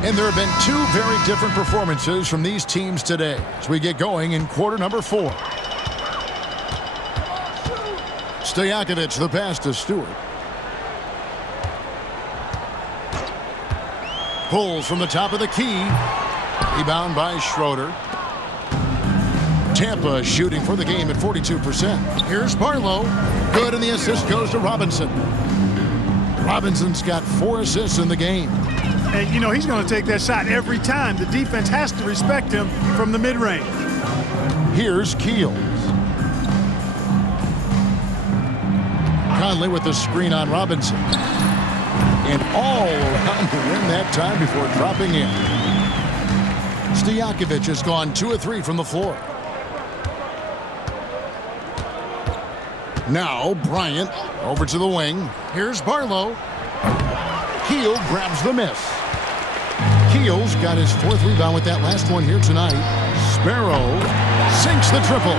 And there have been 2 very different performances from these teams today as we get going in quarter number 4. Stojakovic, the pass to Stewart. Pulls from the top of the key. Rebound by Schroeder. Tampa shooting for the game at 42%. Here's Barlow. Good, and the assist goes to Robinson. Robinson's got 4 assists in the game. And, you know, he's going to take that shot every time. The defense has to respect him from the mid-range. Here's Keels. Conley with the screen on Robinson. And all around the rim that time before dropping in. Stojakovic has gone 2 of 3 from the floor. Now Bryant over to the wing. Here's Barlow. Keel grabs the miss. Keel's got his 4th rebound with that last one here tonight. Sparrow sinks the triple.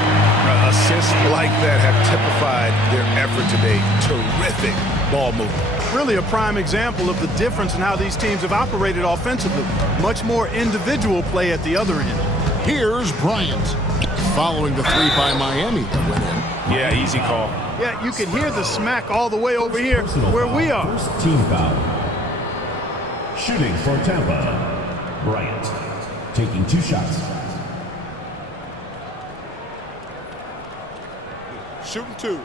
Assists like that have typified their effort today. Terrific ball movement. Really a prime example of the difference in how these teams have operated offensively. Much more individual play at the other end. Here's Bryant. Following the 3 by Miami that went in. Yeah, easy call. Yeah, you can hear the smack all the way over here where we are. First team foul. Shooting for Tampa, Bryant. Taking 2 shots. Shooting 2.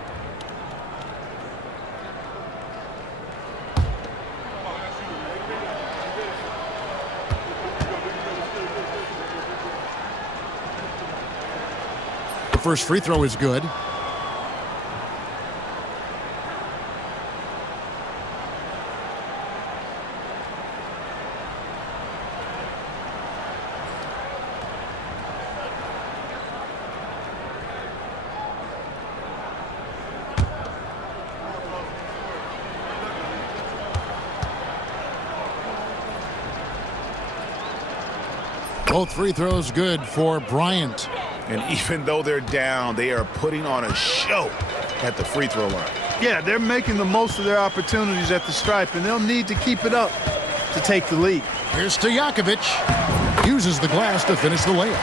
The first free throw is good. Both free throws good for Bryant. And even though they're down, they are putting on a show at the free throw line. Yeah, they're making the most of their opportunities at the stripe, and they'll need to keep it up to take the lead. Here's Stojakovic. Uses the glass to finish the layup.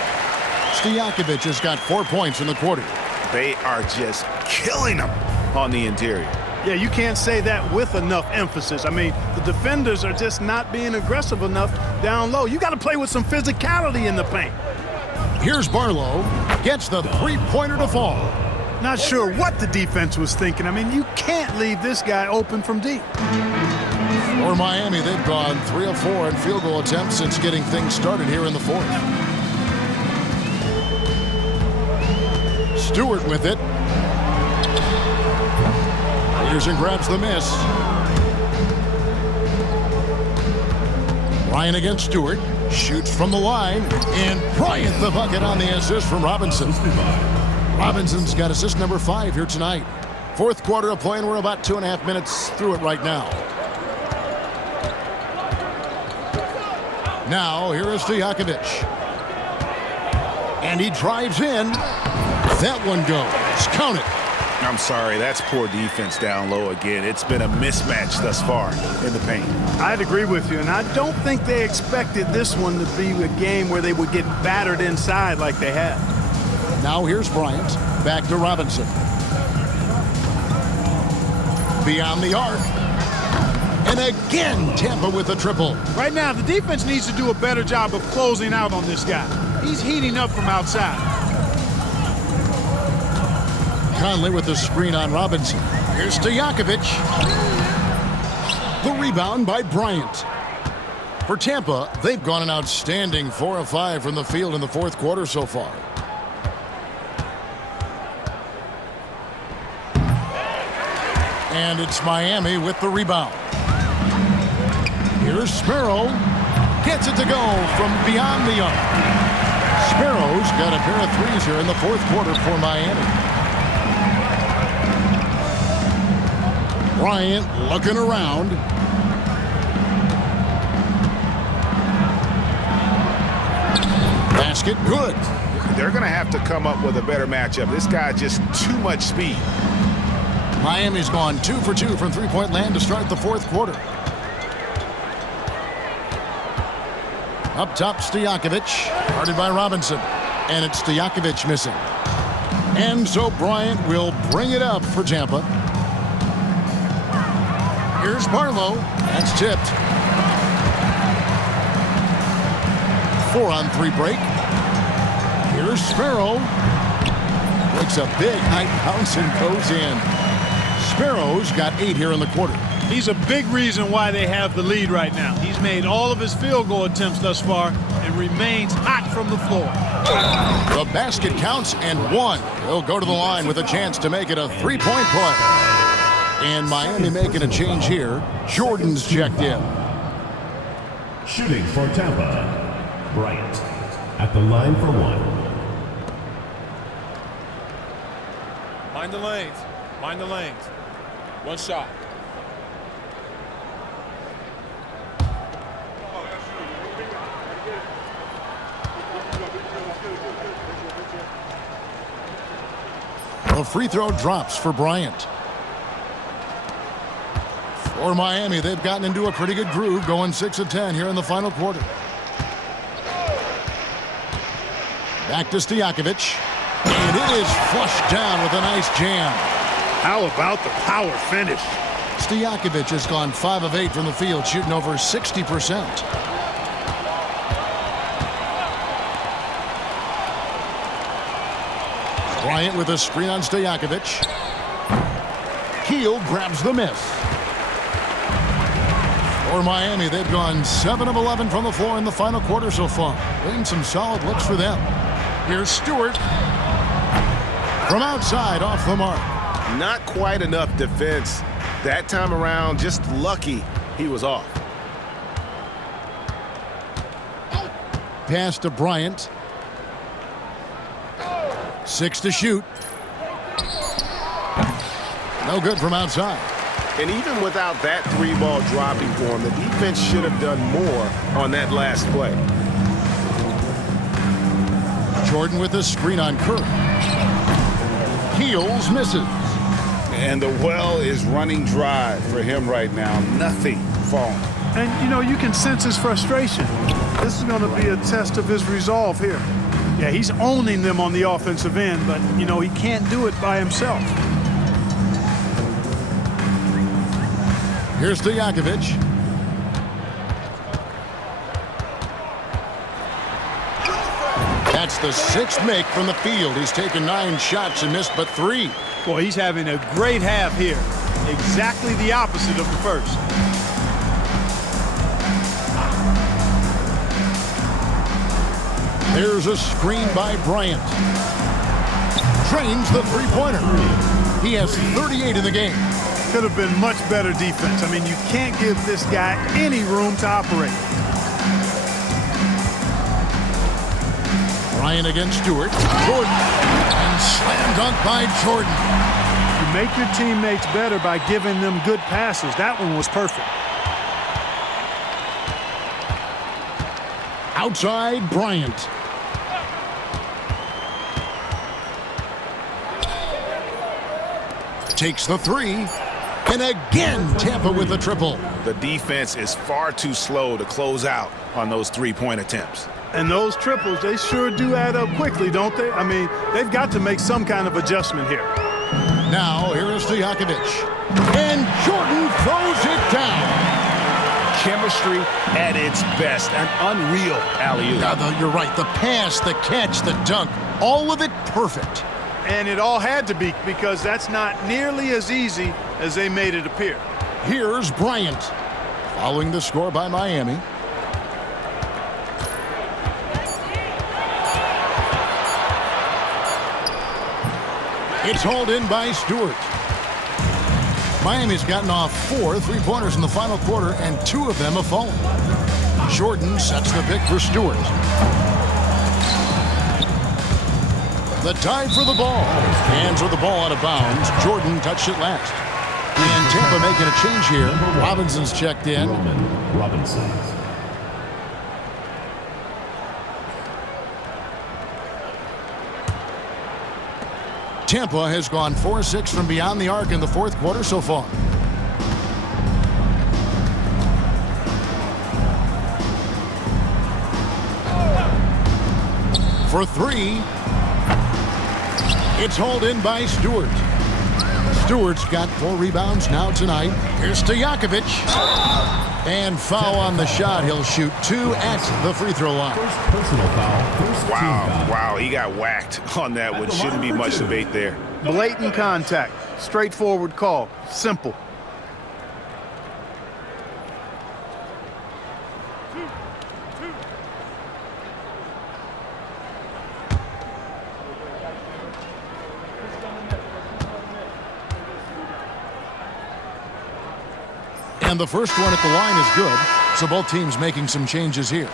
Stojakovic has got 4 points in the quarter. They are just killing them on the interior. Yeah, you can't say that with enough emphasis. I mean, the defenders are just not being aggressive enough down low. You got to play with some physicality in the paint. Here's Barlow. Gets the 3-pointer to fall. Not sure what the defense was thinking. I mean, you can't leave this guy open from deep. For Miami, they've gone 3 of 4 in field goal attempts since getting things started here in the 4th. Stewart with it. Peterson grabs the miss. Ryan against Stewart. Shoots from the line. And Bryant the bucket on the assist from Robinson. Robinson's got assist number 5 here tonight. 4th quarter of play, and we're about 2.5 minutes through it right now. Now, here is Stojakovic. And he drives in. That one goes. Count it. I'm sorry, that's poor defense down low again. It's been a mismatch thus far in the paint. I'd agree with you, and I don't think they expected this one to be a game where they would get battered inside like they have. Now here's Bryant. Back to Robinson. Beyond the arc. And again, Tampa with a triple. Right now, the defense needs to do a better job of closing out on this guy. He's heating up from outside. Conley with the screen on Robinson. Here's Stojakovic. The rebound by Bryant. For Tampa, they've gone an outstanding 4 of 5 from the field in the 4th quarter so far. And it's Miami with the rebound. Here's Sparrow. Gets it to go from beyond the arc. Sparrow's got a pair of threes here in the 4th quarter for Miami. Bryant looking around. Basket good. They're going to have to come up with a better matchup. This guy just too much speed. Miami's gone 2 for 2 from three-point land to start the 4th quarter. Up top, Stojakovic, guarded by Robinson. And it's Stojakovic missing. And so Bryant will bring it up for Tampa. Here's Barlow. That's tipped. 4-on-3 break. Here's Sparrow. Makes a big high bounce and goes in. Sparrow's got 8 here in the quarter. He's a big reason why they have the lead right now. He's made all of his field goal attempts thus far and remains hot from the floor. The basket counts and 1. He'll go to the line with a chance to make it a 3-point play. And Miami making a change here. Jordan's checked in. Shooting for Tampa, Bryant. At the line for 1. Mind the lanes. Mind the lanes. One shot. The free throw drops for Bryant. For Miami, they've gotten into a pretty good groove, going 6 of 10 here in the final quarter. Back to Stojakovic. And it is flushed down with a nice jam. How about the power finish? Stojakovic has gone 5 of 8 from the field, shooting over 60%. Bryant with a screen on Stojakovic. Keel grabs the miss. For Miami, they've gone 7 of 11 from the floor in the final quarter so far. Getting some solid looks for them. Here's Stewart. From outside, off the mark. Not quite enough defense. That time around, just lucky he was off. Pass to Bryant. 6 to shoot. No good from outside. And even without that 3-ball dropping for him, the defense should have done more on that last play. Jordan with a screen on Kerr. Keels misses. And the well is running dry for him right now. Nothing falling. And, you know, you can sense his frustration. This is going to be a test of his resolve here. Yeah, he's owning them on the offensive end, but, you know, he can't do it by himself. Here's Stojakovic. That's the 6th make from the field. He's taken 9 shots and missed but 3. Boy, he's having a great half here. Exactly the opposite of the first. There's a screen by Bryant. Drains the three-pointer. He has 38 in the game. Could have been much better defense. I mean, you can't give this guy any room to operate. Bryant against Stewart. Jordan. And slam dunk by Jordan. You make your teammates better by giving them good passes. That one was perfect. Outside, Bryant. Takes the 3. And again, Tampa with the triple. The defense is far too slow to close out on those 3-point attempts. And those triples, they sure do add up quickly, don't they? I mean, they've got to make some kind of adjustment here. Now, here is Stojakovic. And Jordan throws it down. Chemistry at its best. An unreal alley-oop. You're right. The pass, the catch, the dunk, all of it perfect. And it all had to be, because that's not nearly as easy as they made it appear. Here's Bryant. Following the score by Miami. It's hauled in by Stewart. Miami's gotten off 4 3-pointers in the final quarter, and 2 of them have fallen. Jordan sets the pick for Stewart. The dive for the ball. Hands with the ball out of bounds. Jordan touched it last. And Tampa making a change here. Robinson's checked in. Roman Robinson. Tampa has gone 4-6 from beyond the arc in the fourth quarter so far. For 3. It's hauled in by Stewart. Stewart's got 4 rebounds now tonight. Here's Stojakovic. And foul on the shot. He'll shoot 2 at the free throw line. First personal foul. First team foul. Wow, he got whacked on that one. Shouldn't be much debate there. Blatant contact. Straightforward call. Simple. And the first one at the line is good, so both teams making some changes here.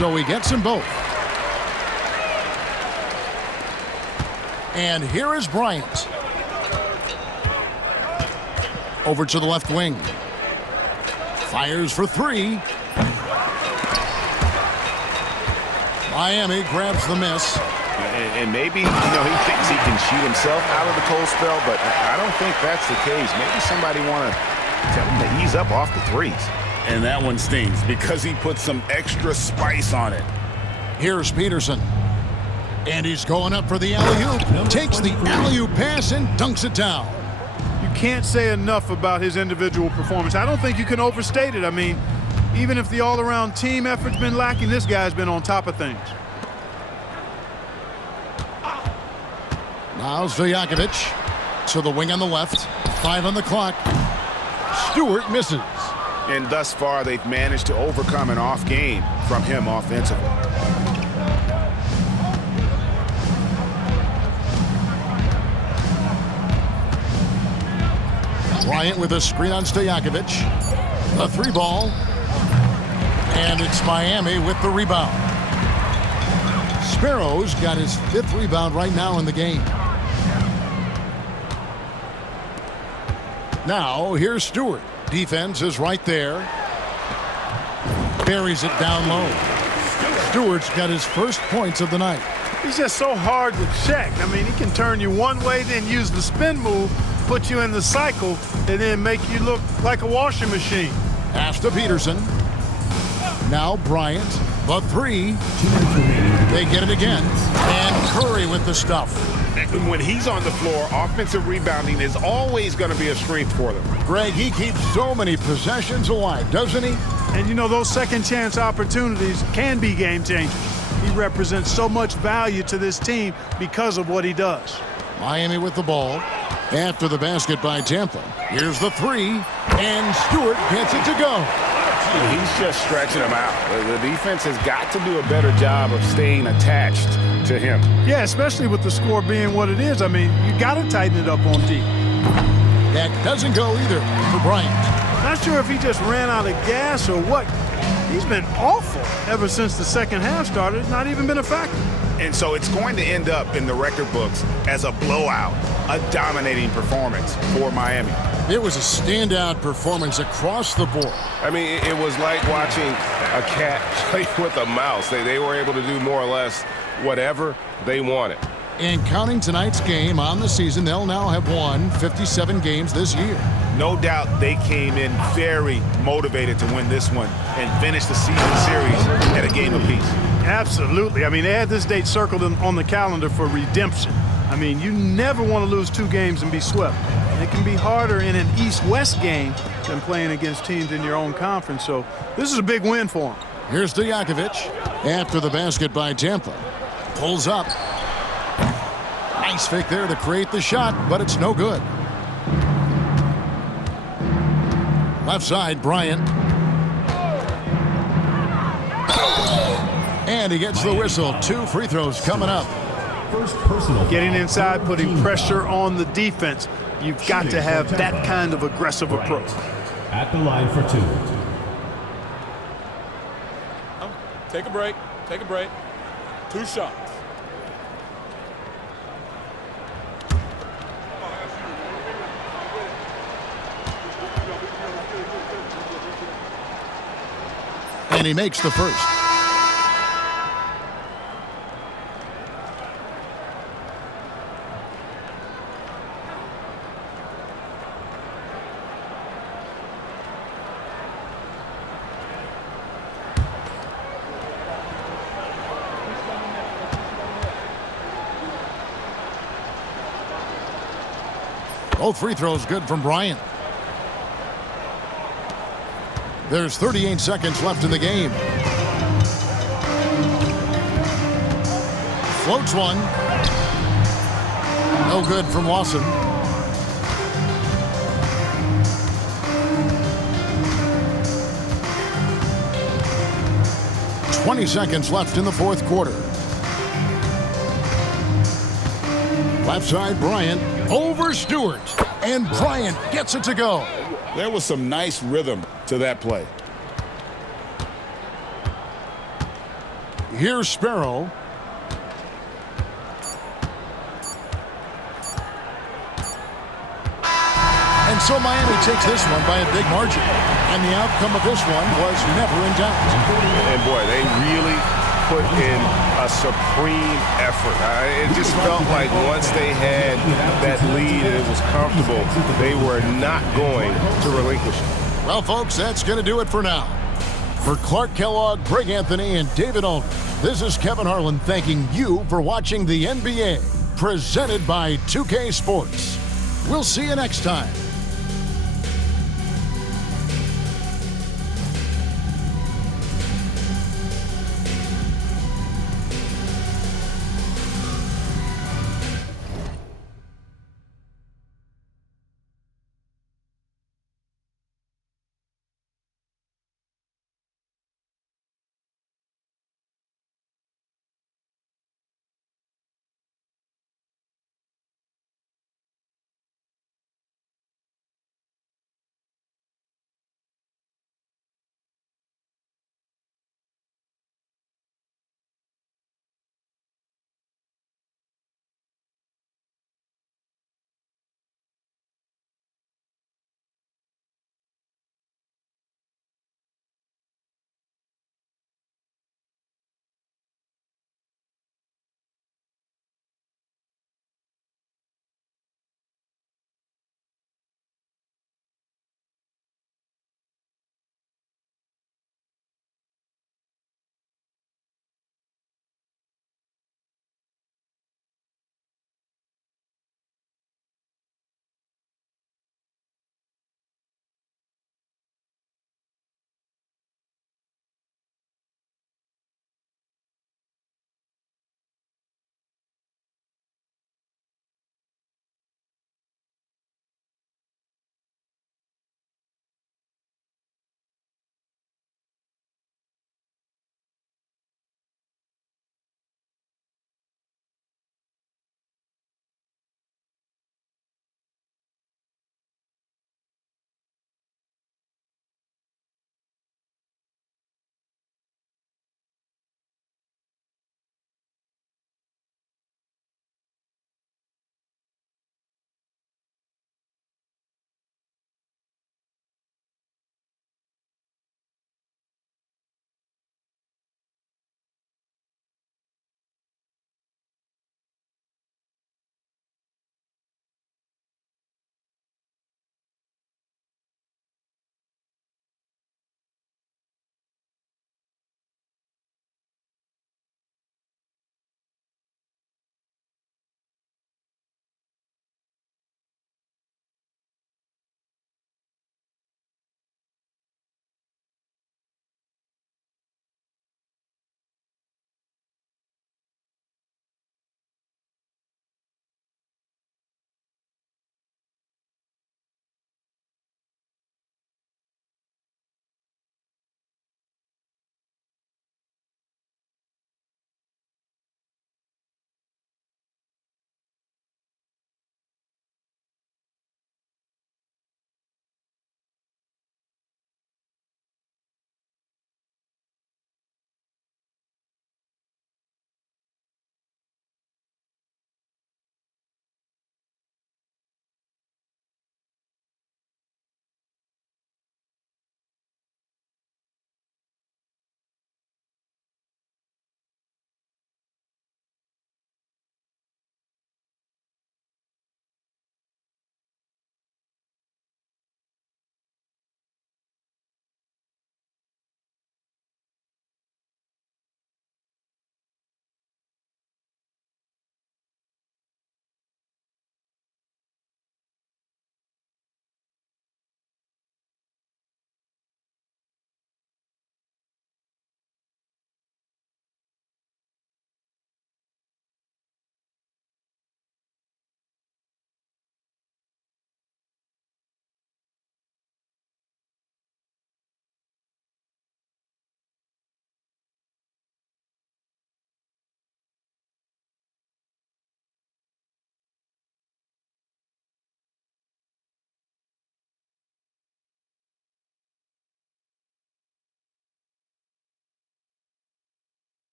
So he gets them both. And here is Bryant. Over to the left wing. Fires for three. Miami grabs the miss. And maybe, he thinks he can shoot himself out of the cold spell, but I don't think that's the case. Maybe somebody want to tell him to ease up off the threes. And that one stings because he put some extra spice on it. Here's Peterson. And he's going up for the alley-oop. Takes the alley-oop pass and dunks it down. You can't say enough about his individual performance. I don't think you can overstate it. I mean, even if the all-around team effort's been lacking, this guy's been on top of things. Now Stojakovic to the wing on the left. 5 on the clock. Stewart misses. And thus far, they've managed to overcome an off game from him offensively. Bryant with a screen on Stojakovic. A 3-ball. And it's Miami with the rebound. Sparrow's got his 5th rebound right now in the game. Now, here's Stewart. Defense is right there. Buries it down low. Stewart's got his first points of the night. He's just so hard to check. I mean, he can turn you one way, then use the spin move, put you in the cycle, and then make you look like a washing machine. Pass to Peterson. Now Bryant, the 3. They get it again. And Curry with the stuff. When he's on the floor, offensive rebounding is always going to be a strength for them. Greg, he keeps so many possessions alive, doesn't he? And those second chance opportunities can be game changers. He represents so much value to this team because of what he does. Miami with the ball. After the basket by Tampa. Here's the 3. And Stewart gets it to go. He's just stretching them out. The defense has got to do a better job of staying attached to him. Yeah, especially with the score being what it is. I mean, you got to tighten it up on D. That doesn't go either for Bryant. Not sure if he just ran out of gas or what. He's been awful ever since the second half started. Not even been a factor. And so it's going to end up in the record books as a blowout, a dominating performance for Miami. It was a standout performance across the board. I mean, it was like watching a cat play with a mouse. They were able to do more or less whatever they wanted. And counting tonight's game on the season, they'll now have won 57 games this year. No doubt they came in very motivated to win this one and finish the season series at a game apiece. Absolutely. I mean, they had this date circled on the calendar for redemption. I mean, you never want to lose 2 games and be swept. And it can be harder in an East-West game than playing against teams in your own conference. So this is a big win for them. Here's Stojakovic after the basket by Tampa. Pulls up. Nice fake there to create the shot, but it's no good. Left side, Bryant. And he gets the whistle. 2 free throws coming up. First personal. Getting inside, putting pressure on the defense. You've got to have that kind of aggressive approach. At the line for 2. Take a break. Take a break. 2 shots. And he makes the first. Both free throws good from Bryant. There's 38 seconds left in the game. Floats one. No good from Lawson. "20 seconds left in the 4th quarter. Left side, Bryant over Stewart. And Bryant gets it to go. There was some nice rhythm to that play. Here's Sparrow. And so Miami takes this one by a big margin. And the outcome of this one was never in doubt. And boy, they really put in a supreme effort. It just felt like once they had that lead and it was comfortable, they were not going to relinquish it. Well, folks, that's going to do it for now. For Clark Kellogg, Greg Anthony, and David Aldridge, this is Kevin Harlan thanking you for watching the NBA, presented by 2K Sports. We'll see you next time.